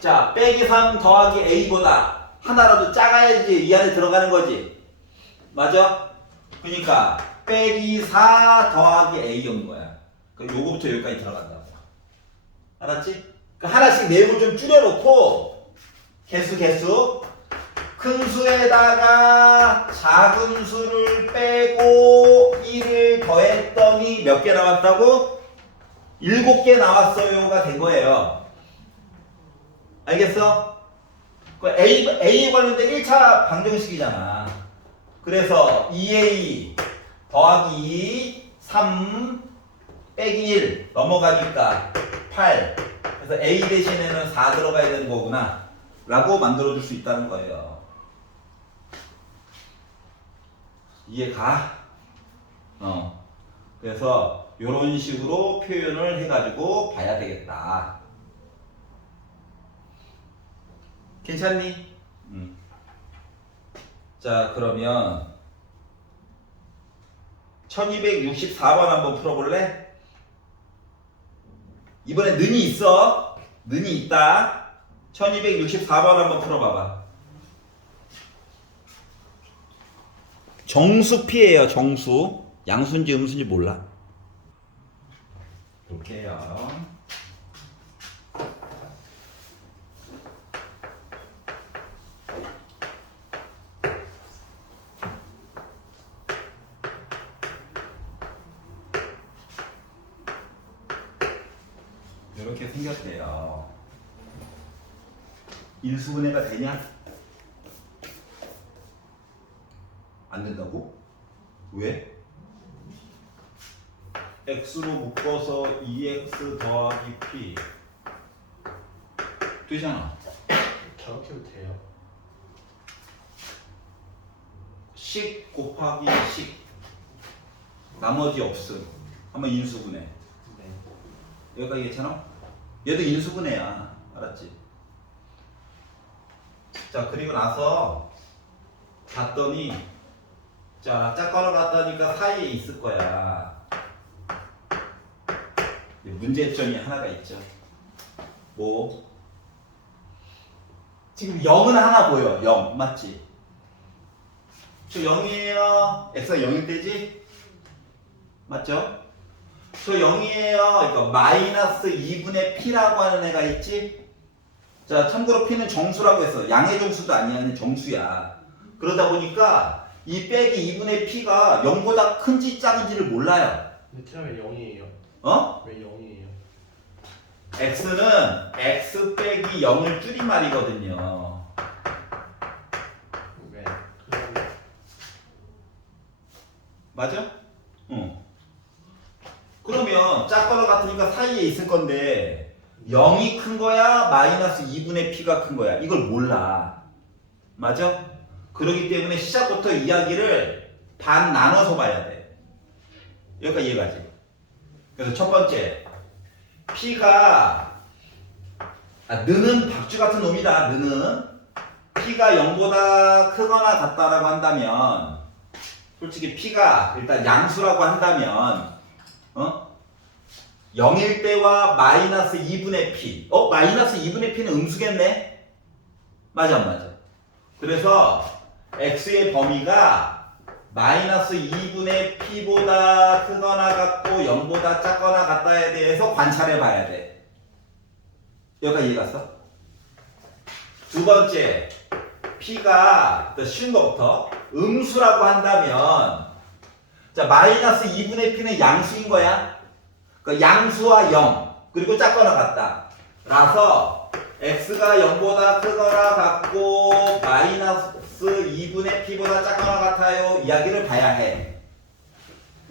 자, 빼기 3 더하기 a보다 하나라도 작아야지 이 안에 들어가는 거지. 맞아? 그러니까 빼기 4 더하기 a인 거야. 그럼 요거부터 여기까지 들어간다고. 알았지? 하나씩 내용을 좀 줄여놓고 개수 큰 수에다가 작은 수를 빼고 1을 더했더니 몇 개 나왔다고? 7개 나왔어요가 된 거예요. 알겠어? 그 A에 관련된 1차 방정식이잖아. 그래서 2A 더하기 2, 3 빼기 1 넘어가니까 8. 그래서 A 대신에는 4 들어가야 되는 거구나 라고 만들어줄 수 있다는 거예요. 이해가? 그래서 이런 식으로 표현을 해가지고 봐야 되겠다. 괜찮니? 자, 그러면 1264번 한번 풀어볼래? 이번에 는이 있어. 는이 있다. 1264번 한번 풀어봐봐. 정수 P예요. 정수. 양수인지 음수인지 몰라. 볼게요. 이렇게 생겼대요. 인수분해가 되냐? 안 된다고? 왜? x로 묶어서 2x 더하기 p 되잖아. 저렇게도 돼요. 식 곱하기 식 나머지 없음 한번 인수분해. 네. 여기가 얘처럼 얘도 인수분해야. 알았지? 자 그리고 나서 봤더니 자 짝가로 갔다니까 사이에 있을 거야. 문제점이 하나가 있죠. 뭐 지금 0은 하나 보여. 0 맞지? 저 0이에요. x가 0일 때지? 맞죠? 저 0이에요. 그러니까 마이너스 2분의 p라고 하는 애가 있지? 자 참고로 p는 정수라고 했어. 양의 정수도 아니야. 그냥 정수야. 그러다 보니까 이 빼기 2분의 p가 0보다 큰지 작은지를 몰라요. 근데 처음에 0이에요. 어? 왜 0이에요? x는 x 빼기 0을 줄임말이거든요. 왜? 그러면 맞아? 응. 그러면 짝가로 같으니까 사이에 있을 건데 0이 큰 거야? 마이너스 2분의 p가 큰 거야? 이걸 몰라. 맞아? 그렇기 때문에 시작부터 이야기를 반 나눠서 봐야 돼. 여기까지 이해가지? 그래서 첫 번째 p가 느는 박쥐 같은 놈이다. 느는 p가 0보다 크거나 같다라고 한다면 솔직히 p가 일단 양수라고 한다면 0일 때와 마이너스 2분의 p 마이너스 2분의 p는 음수겠네? 맞아 안 맞아? 그래서 x의 범위가 마이너스 2분의 p보다 크거나 같고 0보다 작거나 같다에 대해서 관찰해 봐야 돼. 여기까지 이해 갔어? 두 번째 p가 더 쉬운 것부터 음수라고 한다면 자 마이너스 2분의 p는 양수인 거야. 그러니까 양수와 0 그리고 작거나 같다 라서 x가 0보다 크거나 같고 마이너스 2분의 p보다 작거나 같아요 이야기를 봐야 해.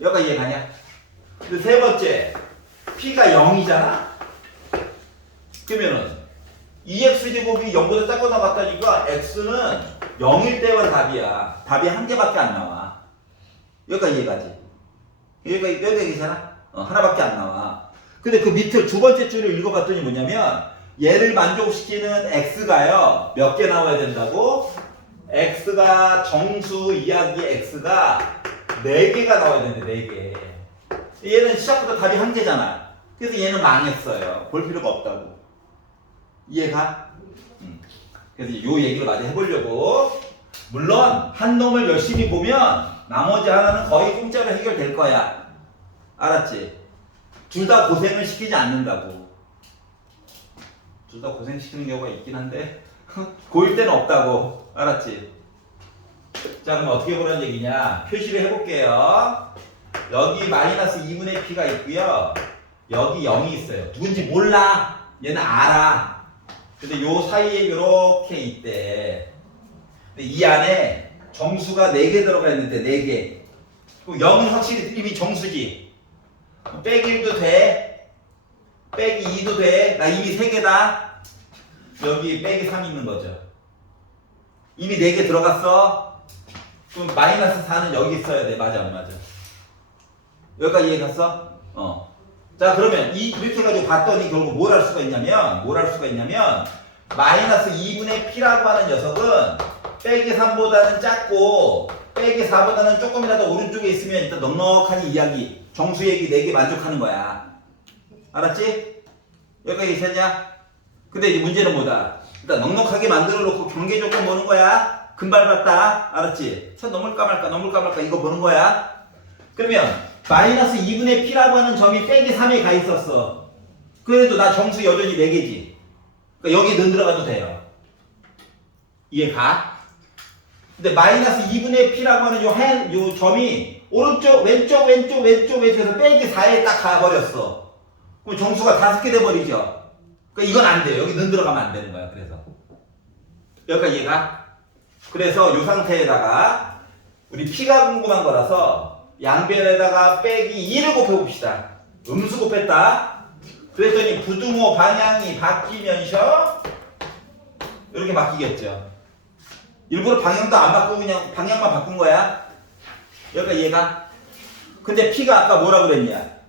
여기까지 이해가냐? 그 세 번째 p가 0이잖아. 그러면은 2x제곱이 0보다 작거나 같다니까 x는 0일 때만 답이야. 답이 한 개밖에 안 나와. 여기까지 이해가지? 여기까지 괜찮아? 하나밖에 안 나와. 근데 그 밑을 두 번째 줄을 읽어봤더니 뭐냐면 얘를 만족시키는 x가요 몇 개 나와야 된다고? x가 정수 이야기 x가 4개가 나와야 되는데 4개. 얘는 시작부터 답이 한 개잖아. 그래서 얘는 망했어요. 볼 필요가 없다고. 이해가? 그래서 요 얘기를 마저 해보려고. 물론 한 놈을 열심히 보면 나머지 하나는 거의 공짜로 해결될 거야. 알았지? 둘 다 고생을 시키지 않는다고. 둘 다 고생시키는 경우가 있긴 한데 고일 때는 없다고. 알았지? 자 그럼 어떻게 보라는 얘기냐. 표시를 해볼게요. 여기 마이너스 2분의 p가 있고요. 여기 0이 있어요. 누군지 몰라. 얘는 알아. 근데 요 사이에 이렇게 있대. 근데 이 안에 정수가 4개 들어가 있는데 4개. 그럼 0은 확실히 이미 정수지. 빼기 1도 돼. 빼기 2도 돼. 나 이미 3개다. 여기 빼기 3 있는 거죠. 이미 4개 들어갔어. 그럼 마이너스 4는 여기 있어야 돼. 맞아 안 맞아? 여기까지 이해 갔어? 자 그러면 이렇게 해가지고 봤더니 결국 뭘 할 수가 있냐면 마이너스 2분의 p라고 하는 녀석은 빼기 3보다는 작고 빼기 4보다는 조금이라도 오른쪽에 있으면 일단 넉넉하게 이야기 정수 얘기 4개 만족하는 거야. 알았지? 여기까지 괜찮냐? 근데 이제 문제는 뭐다? 일단 넉넉하게 만들어 놓고 경계 조건 보는 거야. 금발 봤다. 알았지? 선 넘을까 말까 이거 보는 거야. 그러면 마이너스 2분의 P라고 하는 점이 빼기 3에 가 있었어. 그래도 나 정수 여전히 4개지. 그러니까 여기 넣 들어가도 돼요. 이해가? 근데 마이너스 2분의 P라고 하는 요 점이 오른쪽, 왼쪽에서 빼기 4에 딱 가버렸어. 그럼 정수가 5개 돼버리죠. 그러니까 이건 안 돼요. 여기 넣 들어가면 안 되는 거야. 그래서. 여기까지 이해가? 그래서 이 상태에다가 우리 P가 궁금한 거라서 양변에다가 빼기 2를 곱해봅시다. 음수 곱했다. 그랬더니 부등호 방향이 바뀌면서 이렇게 바뀌겠죠. 일부러 방향도 안 바꾸고 그냥 방향만 바꾼 거야. 여기까지 이해가? 근데 P가 아까 뭐라 그랬냐?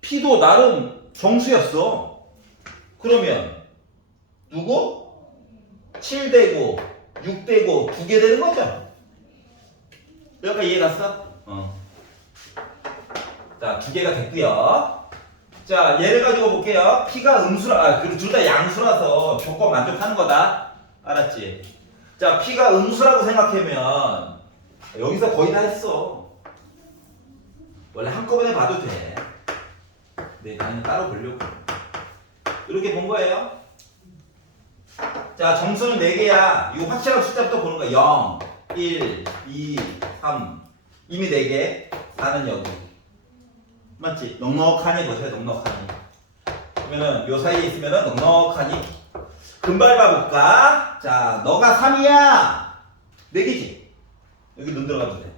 P도 나름 정수였어. 그러면 누구? 7되고 6되고 2개 되는 거죠? 여기까지 이해 갔어? 자, 2개가 됐고요. 자, 얘를 가지고 볼게요. P가 그리고 둘 다 양수라서 조건 만족하는 거다. 알았지? 자, P가 음수라고 생각하면 여기서 거의 다 했어. 원래 한꺼번에 봐도 돼. 근데 나는 따로 보려고. 이렇게 본 거예요. 자, 정수는 4개야. 이거 확실한 숫자부터 보는 거야. 0, 1, 2, 3. 이미 4개. 4는 여기. 맞지? 넉넉하니 보세요. 넉넉하니. 그러면은 요 사이에 있으면은 넉넉하니. 금발 봐볼까? 자, 너가 3이야. 4개지? 여기 눈 들어가도 돼.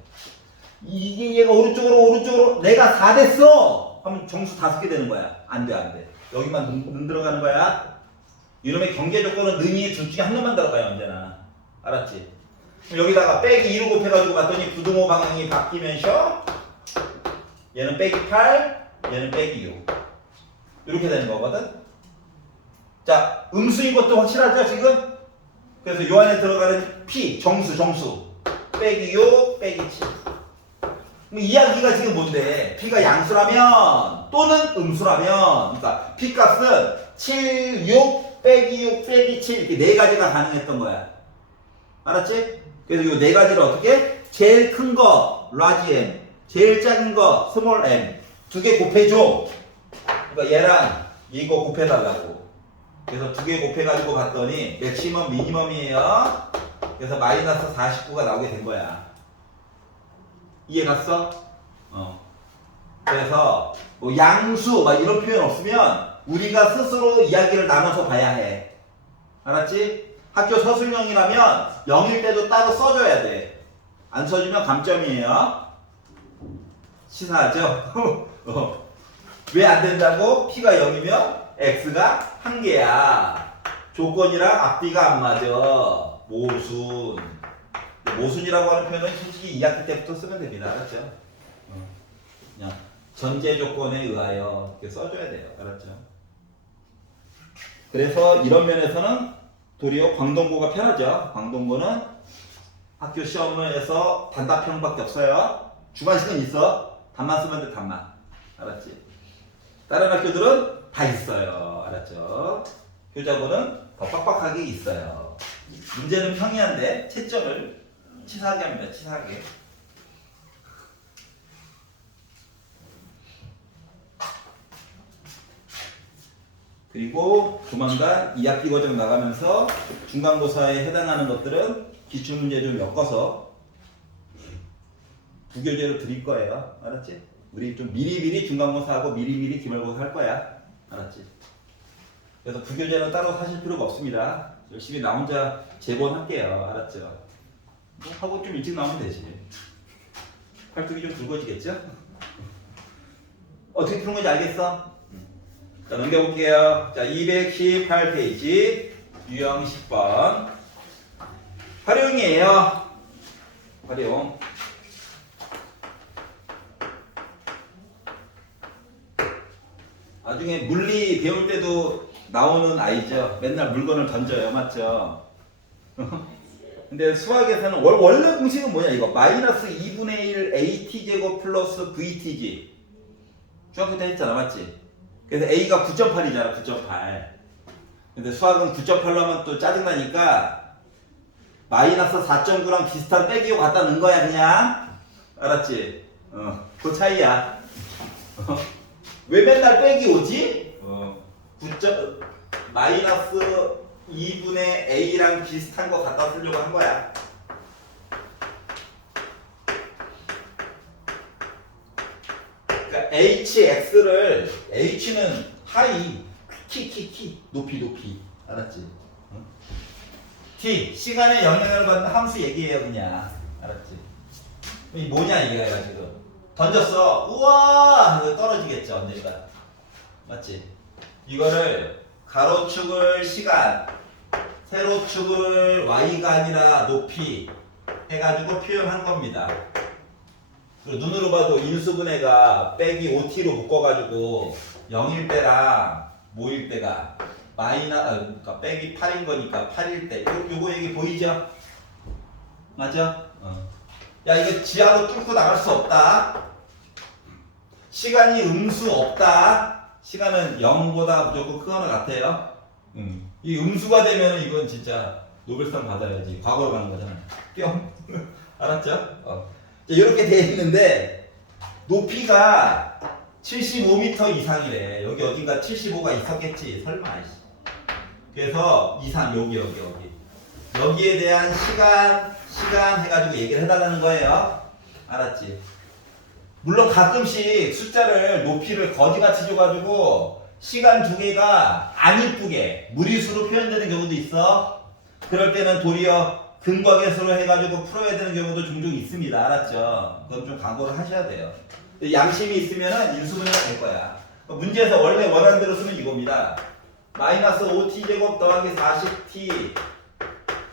이게 얘가 오른쪽으로 내가 4 됐어. 하면 정수 5개 되는 거야. 안 돼. 여기만 눈 들어가는 거야. 이놈의 경계 조건은 능이 둘 중에 한 놈만 들어가요. 언제나. 알았지? 그럼 여기다가 빼기 2로 곱해가지고 봤더니 부등호 방향이 바뀌면서 얘는 빼기 8, 얘는 빼기 6. 이렇게 되는 거거든. 자, 음수인 것도 확실하죠 지금? 그래서 요 안에 들어가는 P, 정수 빼기 6, 빼기 7. 그럼 이야기가 지금 뭔데? P가 양수라면 또는 음수라면, 그러니까 P 값은 7, 6, 빼기 6, 빼기 7 이렇게 4가지가 가능했던 거야. 알았지? 그래서 요 4가지를 어떻게? 제일 큰 거 large M, 제일 작은 거 small m 2개 곱해줘. 그러니까 얘랑 이거 곱해달라고. 그래서 2개 곱해가지고 봤더니 맥시멈 미니멈이에요. 그래서 마이너스 49가 나오게 된 거야. 이해 갔어? 그래서 뭐 양수 막 이런 표현 없으면 우리가 스스로 이야기를 나눠서 봐야 해. 알았지? 학교 서술형이라면 0일 때도 따로 써줘야 돼. 안 써주면 감점이에요. 치사하죠? 왜 안 된다고? P가 0이면 X가 1개야. 조건이랑 앞뒤가 안 맞아. 모순. 모순이라고 하는 표현은 솔직히 2학기 때부터 쓰면 됩니다. 알았죠? 그냥 전제 조건에 의하여 이렇게 써줘야 돼요. 알았죠? 그래서 이런 면에서는 도리어 광동고가 편하죠. 광동고는 학교 시험에서 단답형밖에 없어요. 주관식은 있어. 답만 쓰면 돼, 답만. 알았지? 다른 학교들은 다 있어요. 알았죠? 교자고는 더 빡빡하게 있어요. 문제는 평이한데 채점을 치사하게 합니다. 치사하게. 그리고 조만간 2학기 과정 나가면서 중간고사에 해당하는 것들은 기출문제 좀 엮어서 부교재로 드릴 거예요. 알았지? 우리 좀 미리미리 중간고사하고 미리미리 기말고사 할 거야. 알았지? 그래서 부교재는 따로 사실 필요가 없습니다. 열심히 나 혼자 재본할게요. 알았죠? 뭐 하고 좀 일찍 나오면 되지. 팔뚝이 좀 굵어지겠죠? 어떻게 푸는 건지 알겠어? 자, 넘겨볼게요. 자, 218페이지 유형 10번 활용이에요. 활용. 나중에 물리 배울 때도 나오는 아이죠. 맨날 물건을 던져요. 맞죠? 근데 수학에서는 원래 공식은 뭐냐 이거 마이너스 2분의 1 AT제곱 플러스 VT지. 중학교 때 했잖아. 맞지? 그래서 A가 9.8이잖아. 9.8. 근데 수학은 9.8로 하면 또 짜증나니까 마이너스 4.9랑 비슷한 빼기고 갖다 넣은 거야 그냥. 알았지? 그 차이야. 왜 맨날 빼기 오지? 마이너스 2분의 a랑 비슷한 거 갖다 쓰려고 한 거야. 그러니까 hx를 h는 하이 키 높이 알았지? t 시간에 영향을 받는 함수 얘기해요 그냥. 알았지? 이 뭐냐 이게 지금 던졌어. 우와 이거 떨어지겠죠 언젠가. 맞지? 이거를 가로축을 시간, 세로축을 y가 아니라 높이 해가지고 표현한 겁니다. 그리고 눈으로 봐도 인수분해가 빼기 5t로 묶어가지고 0일 때랑 모일 때가 그러니까 빼기 8인 거니까 8일 때 요거 얘기 보이죠? 맞아? 야 이거 지하로 뚫고 나갈 수 없다. 시간이 음수 없다. 시간은 0보다 무조건 크거나 같아요. 이 음수가 되면 이건 진짜 노벨상 받아야지. 과거로 가는 거잖아. 뿅. 알았죠? 이렇게 돼 있는데 높이가 75m 이상이래. 여기 어딘가 75가 있었겠지. 설마. 그래서 이상 여기. 여기에 대한 시간 해가지고 얘기를 해달라는 거예요. 알았지? 물론 가끔씩 숫자를 높이를 거지같이 줘가지고 시간 두 개가 안 이쁘게 무리수로 표현되는 경우도 있어. 그럴 때는 도리어 근과계수로 해가지고 풀어야 되는 경우도 종종 있습니다. 알았죠? 그건 좀 각오를 하셔야 돼요. 양심이 있으면 인수분해가 될 거야. 문제에서 원래 원하는 대로 쓰면 이겁니다. 마이너스 5t제곱 더하기 40t.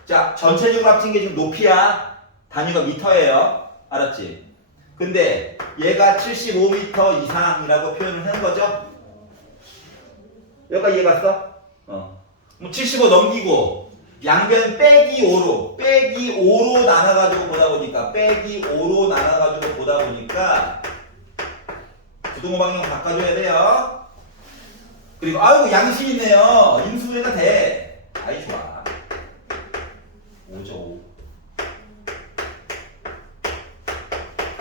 자, 전체적으로 합친 게 지금 높이야. 단위가 미터예요. 알았지? 근데 얘가 75m 이상이라고 표현을 한 거죠? 여기까지 이해갔어? 뭐 75 넘기고 양변 빼기 5로 나눠가지고 보다 보니까 부동호 방향 바꿔줘야 돼요. 그리고 아이고 양심 있네요. 인수분해가 돼. 아이 좋아. 5죠.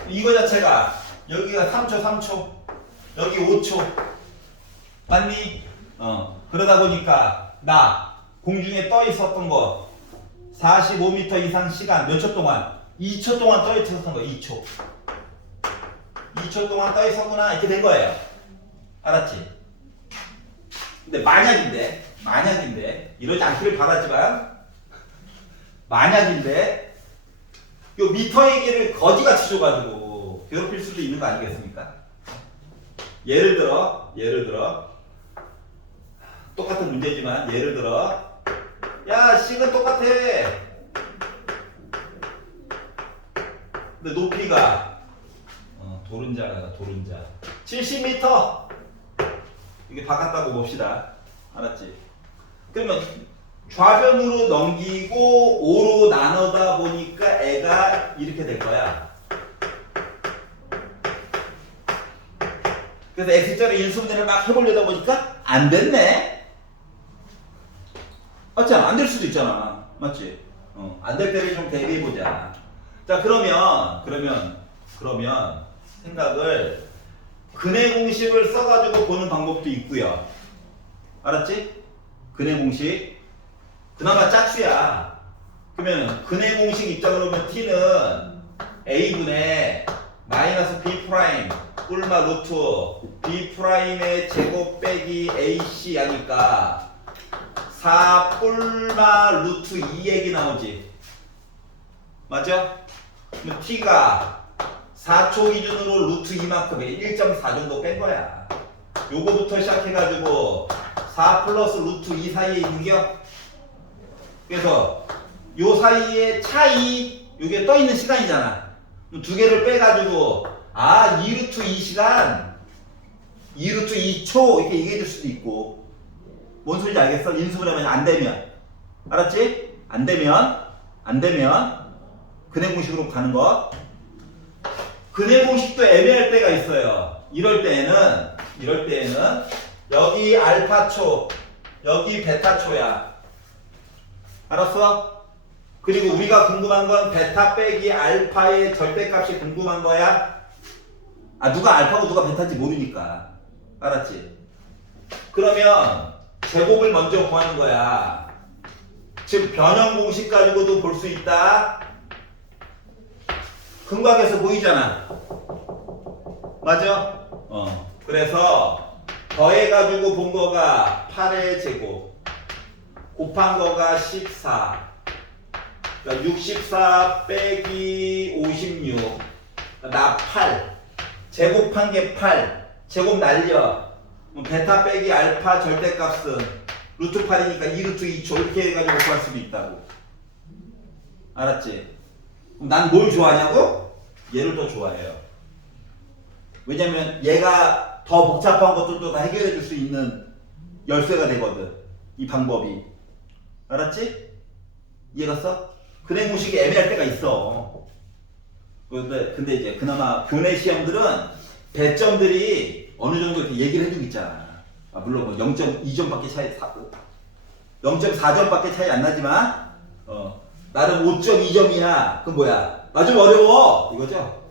이거 자체가 여기가 3초 여기 5초 맞니? 그러다 보니까 나 공중에 떠 있었던 거 45m 이상 시간 몇 초 동안? 2초 동안 떠 있었던 거 2초 동안 떠 있었구나 이렇게 된 거예요. 알았지? 근데 만약인데 이러지 않기를 바라지만 만약인데 요 미터 얘기를 거지같이 줘가지고 괴롭힐 수도 있는 거 아니겠습니까? 예를 들어 똑같은 문제지만 예를 들어 야 식은 똑같아. 근데 높이가 도른자가 70m 이게 바꿨다고 봅시다. 알았지? 그러면 좌변으로 넘기고 5로 나누다 보니까 애가 이렇게 될 거야. 그래서 X자로 인수분해를 막 해보려다 보니까 안 됐네? 맞잖아. 안 될 수도 있잖아. 맞지? 안 될 때를 좀 대비해보자. 자, 그러면 생각을 근해 공식을 써가지고 보는 방법도 있고요. 알았지? 근해 공식. 그나마 짝수야. 그러면 근해 공식 입장으로 보면 t는 a분의 마이너스 b 프라임 꿀마 루트 b 프라임의 제곱 빼기 ac 하니까 4 꿀마 루트 2 얘기 나오지. 맞죠? 그럼 t가 4초 기준으로 루트 2만큼 1.4 정도 뺀 거야. 요거부터 시작해가지고 4 플러스 루트 2 사이에 있는 게 그래서 요 사이에 차이 요게 떠 있는 시간이잖아. 두 개를 빼가지고 2루트 2시간 2루트 2초 이렇게 얘기해 줄 수도 있고. 뭔 소리인지 알겠어? 인수분해하면 안 되면. 알았지? 안 되면 근해 공식으로 가는 거. 근해 공식도 애매할 때가 있어요. 이럴 때에는 여기 알파초 여기 베타초야. 알았어? 그리고 우리가 궁금한 건 베타 빼기 알파의 절대값이 궁금한 거야. 아, 누가 알파고 누가 베타인지 모르니까. 알았지? 그러면 제곱을 먼저 구하는 거야. 즉 변형 공식 가지고도 볼 수 있다. 근각에서 보이잖아. 맞아? 그래서 더해가지고 본 거가 8의 제곱, 곱한 거가 14. 그러니까 64 빼기 56. 나 8. 제곱한 게 8. 제곱 날려. 베타 빼기 알파 절대값은 루트 8이니까 2루트 2초 이렇게 해가지고 구할 수도 있다고. 알았지? 그럼 난 뭘 좋아하냐고? 얘를 더 좋아해요. 왜냐면 얘가 더 복잡한 것들도 다 해결해 줄 수 있는 열쇠가 되거든. 이 방법이. 알았지? 이해갔어? 근해 공식이 애매할 때가 있어. 근데 이제 그나마 교내 시험들은 배점들이 어느 정도 이렇게 얘기를 해주고 있잖아. 아, 물론 뭐 0.2점밖에 차이, 0.4점밖에 차이 안 나지만, 나름 5.2점이야. 그럼 뭐야? 나 좀 어려워! 이거죠?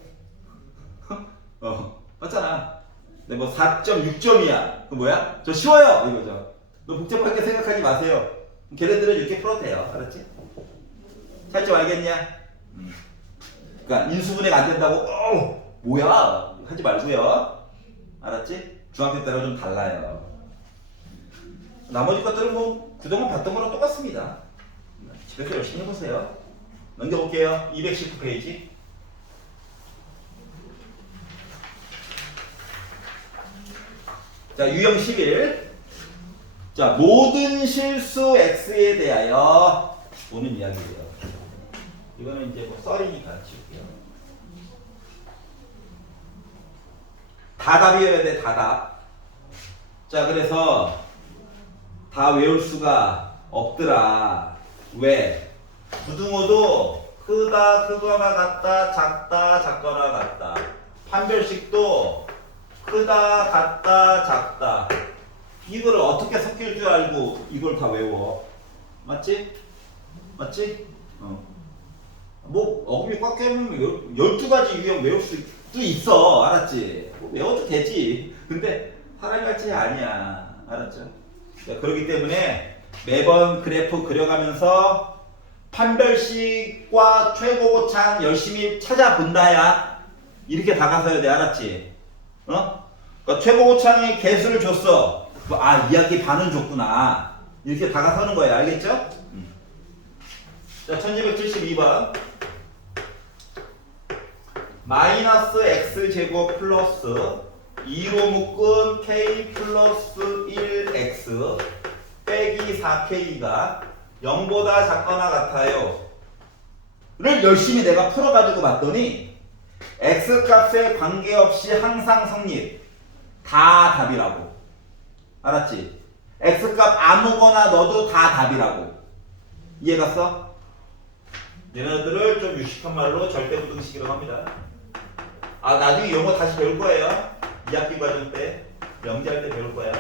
맞잖아. 근데 뭐 4.6점이야. 그럼 뭐야? 저 쉬워요! 이거죠. 너 복잡하게 생각하지 마세요. 걔네들은 이렇게 풀어도 돼요. 알았지? 살짝 알겠냐? 그러니까 인수분해가 안 된다고, 뭐야? 하지 말고요. 알았지? 중학교 때랑 좀 달라요. 나머지 것들은 뭐 그동안 봤던 거랑 똑같습니다. 집에서 열심히 해보세요. 넘겨볼게요. 219페이지. 자, 유형 11. 자, 모든 실수 x에 대하여 보는 이야기예요. 이거는 이제 뭐 썰이니까 지울게요. 다 답이어야 돼, 다 답. 자, 그래서 다 외울 수가 없더라. 왜? 부등호도 크다, 크거나 같다, 작다, 작거나 같다. 판별식도 크다, 같다, 작다. 이거를 어떻게 섞일 줄 알고 이걸 다 외워. 맞지? 맞지? 뭐 어금니 꽉 깨면 12가지 유형 외울 수도 있어. 알았지? 뭐 외워도 되지. 근데 사람이 같이 아니야. 알았죠? 자, 그렇기 때문에 매번 그래프 그려가면서 판별식과 최고고창 열심히 찾아본다야. 이렇게 다가서야 돼. 알았지? 그러니까 최고고창의 개수를 줬어. 아, 이야기 반은 줬구나. 이렇게 다가서는 거예요. 알겠죠? 자, 1272번. 마이너스 x제곱 플러스 2로 묶은 k 플러스 1x 빼기 4k가 0보다 작거나 같아요 를 열심히 내가 풀어가지고 봤더니 x값에 관계없이 항상 성립. 다 답이라고. 알았지? x값 아무거나 넣어도 다 답이라고. 이해갔어? 얘네들을 좀 유식한 말로 절대부등식이라고 합니다. 아, 나중에 이런 거 다시 배울 거예요. 2학기 과정 때, 명제할 때 배울 거야.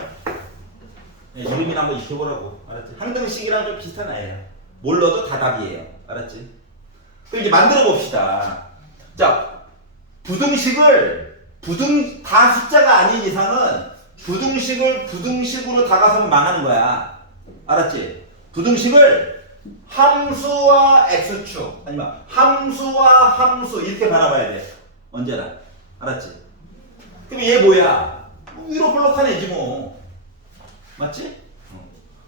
이름이나 한번 익혀보라고. 알았지? 항등식이랑 좀 비슷한 아이야. 뭘 넣어도 다 답이에요. 알았지? 그럼 이제 만들어 봅시다. 자, 부등식을, 다 숫자가 아닌 이상은 부등식을 부등식으로 다가서면 망하는 거야. 알았지? 부등식을 함수와 x축, 아니면 함수와 함수 이렇게 바라봐야 돼. 언제나. 알았지? 그럼 얘 뭐야? 위로 볼록한 애지 뭐. 맞지?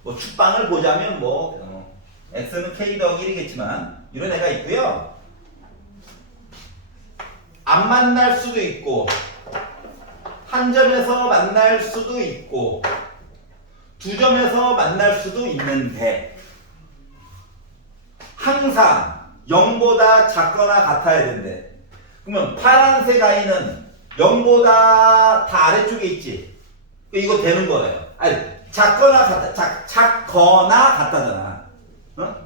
뭐 축방을 보자면 뭐 x는 k 더하기 1이겠지만 이런 애가 있고요. 안 만날 수도 있고 한 점에서 만날 수도 있고 두 점에서 만날 수도 있는데 항상 0보다 작거나 같아야 된대. 그러면 파란색 아이는 0보다 다 아래쪽에 있지. 이거 되는 거예요. 아니, 작거나 같다. 작거나 같다잖아.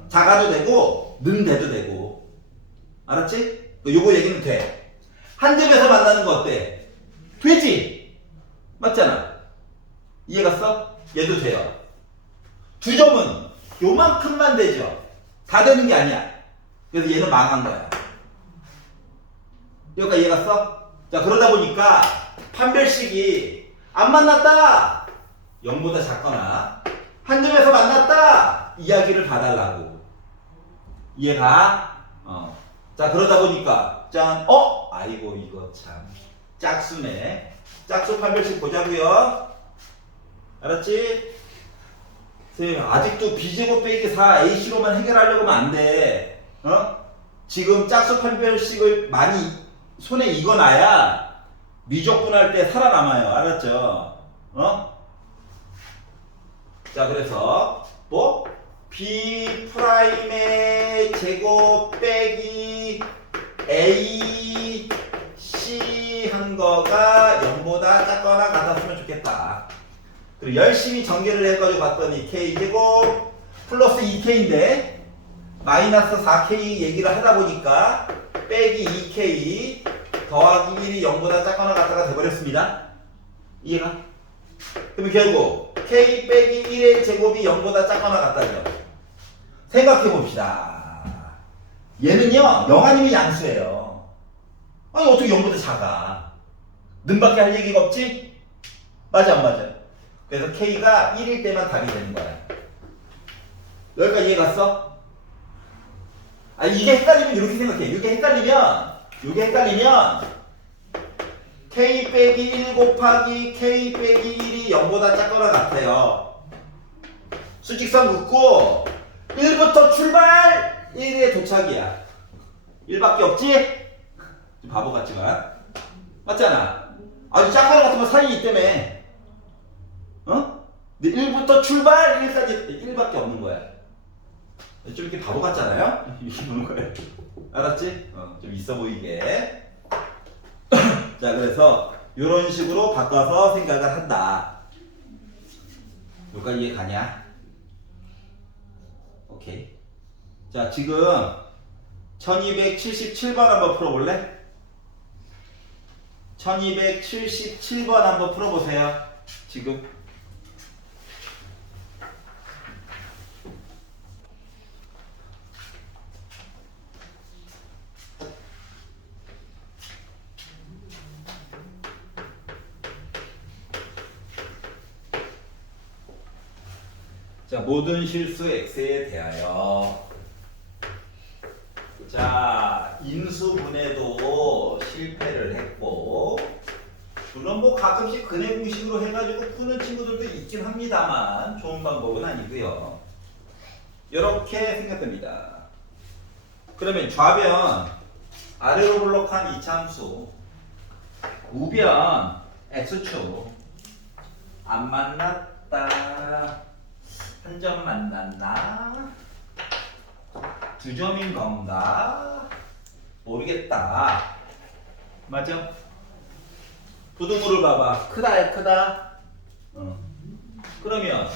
작아도 되고 는 돼도 되고. 알았지? 요거 얘기는 돼. 한 점에서 만나는 거 어때? 되지? 맞잖아. 이해갔어? 얘도 돼요. 두 점은 요만큼만 되죠. 다 되는 게 아니야. 그래서 얘는 망한 거야. 여기까지 이해갔어? 자, 그러다 보니까 판별식이 안 만났다 0보다 작거나 한 점에서 만났다 이야기를 봐달라고. 이해가? 자, 그러다 보니까 짠, 아이고 이거 참 짝수네. 짝수 판별식 보자고요. 알았지? 선생님 아직도 b제곱 빼기 4 ac로만 해결하려고 하면 안 돼. 지금 짝수 판별식을 많이 손에 익어놔야 미적분할 때 살아남아요. 알았죠? 자, 그래서 뭐 b 프라임의 제곱 빼기 a c 한 거가 0보다 작거나 같았으면 좋겠다. 그리고 열심히 전개를 해가지고 봤더니 k제곱 플러스 2k인데 마이너스 4k 얘기를 하다 보니까 빼기 2k 더하기 1이 0보다 작거나 같다가 돼버렸습니다. 이해가? 그럼 결국 k 빼기 1의 제곱이 0보다 작거나 같다죠. 생각해봅시다. 얘는요 0 아니면 양수예요. 아니 어떻게 0보다 작아? 는밖에 할 얘기가 없지? 맞아 안 맞아? 그래서 k가 1일 때만 답이 되는 거야. 여기까지 이해 갔어? 이게 헷갈리면 이렇게 생각해. 이게 헷갈리면 k 빼기 1 곱하기 k 빼기 1이 0보다 작거나 같아요. 수직선 긋고 1부터 출발 1에 도착이야. 1밖에 없지? 좀 바보 같지만 맞잖아. 아주 작거나 같으면 사이에 있다며. 근데 1부터 출발 1까지 1밖에 없는 거야. 좀 이렇게 바보 같잖아요? 이렇게 보는 거예요. 알았지? 좀 있어 보이게. 자, 그래서 이런 식으로 바꿔서 생각을 한다. 여기까지 이해 가냐? 오케이. 자, 지금 1277번 한번 풀어볼래? 1277번 한번 풀어보세요. 지금. 자, 모든 실수 x에 대하여. 자, 인수분해도 실패를 했고, 물론 뭐 가끔씩 근해 공식으로 해가지고 푸는 친구들도 있긴 합니다만 좋은 방법은 아니고요. 이렇게 생각됩니다. 그러면 좌변 아래로 블록한 이차함수, 우변 x축 안 만났다. 한 점 만났나? 두 점인 건가? 모르겠다. 맞죠? 부등호를 봐봐. 크다? 그러면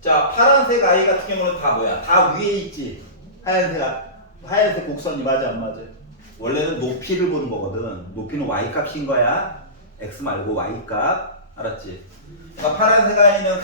자, 파란색 아이 같은 경우는 다 뭐야? 다 위에 있지. 하얀색 곡선이 맞아 안 맞아? 원래는 높이를 보는 거거든. 높이는 y 값인 거야. x 말고 y 값. 알았지? 그러니까 파란색 아이는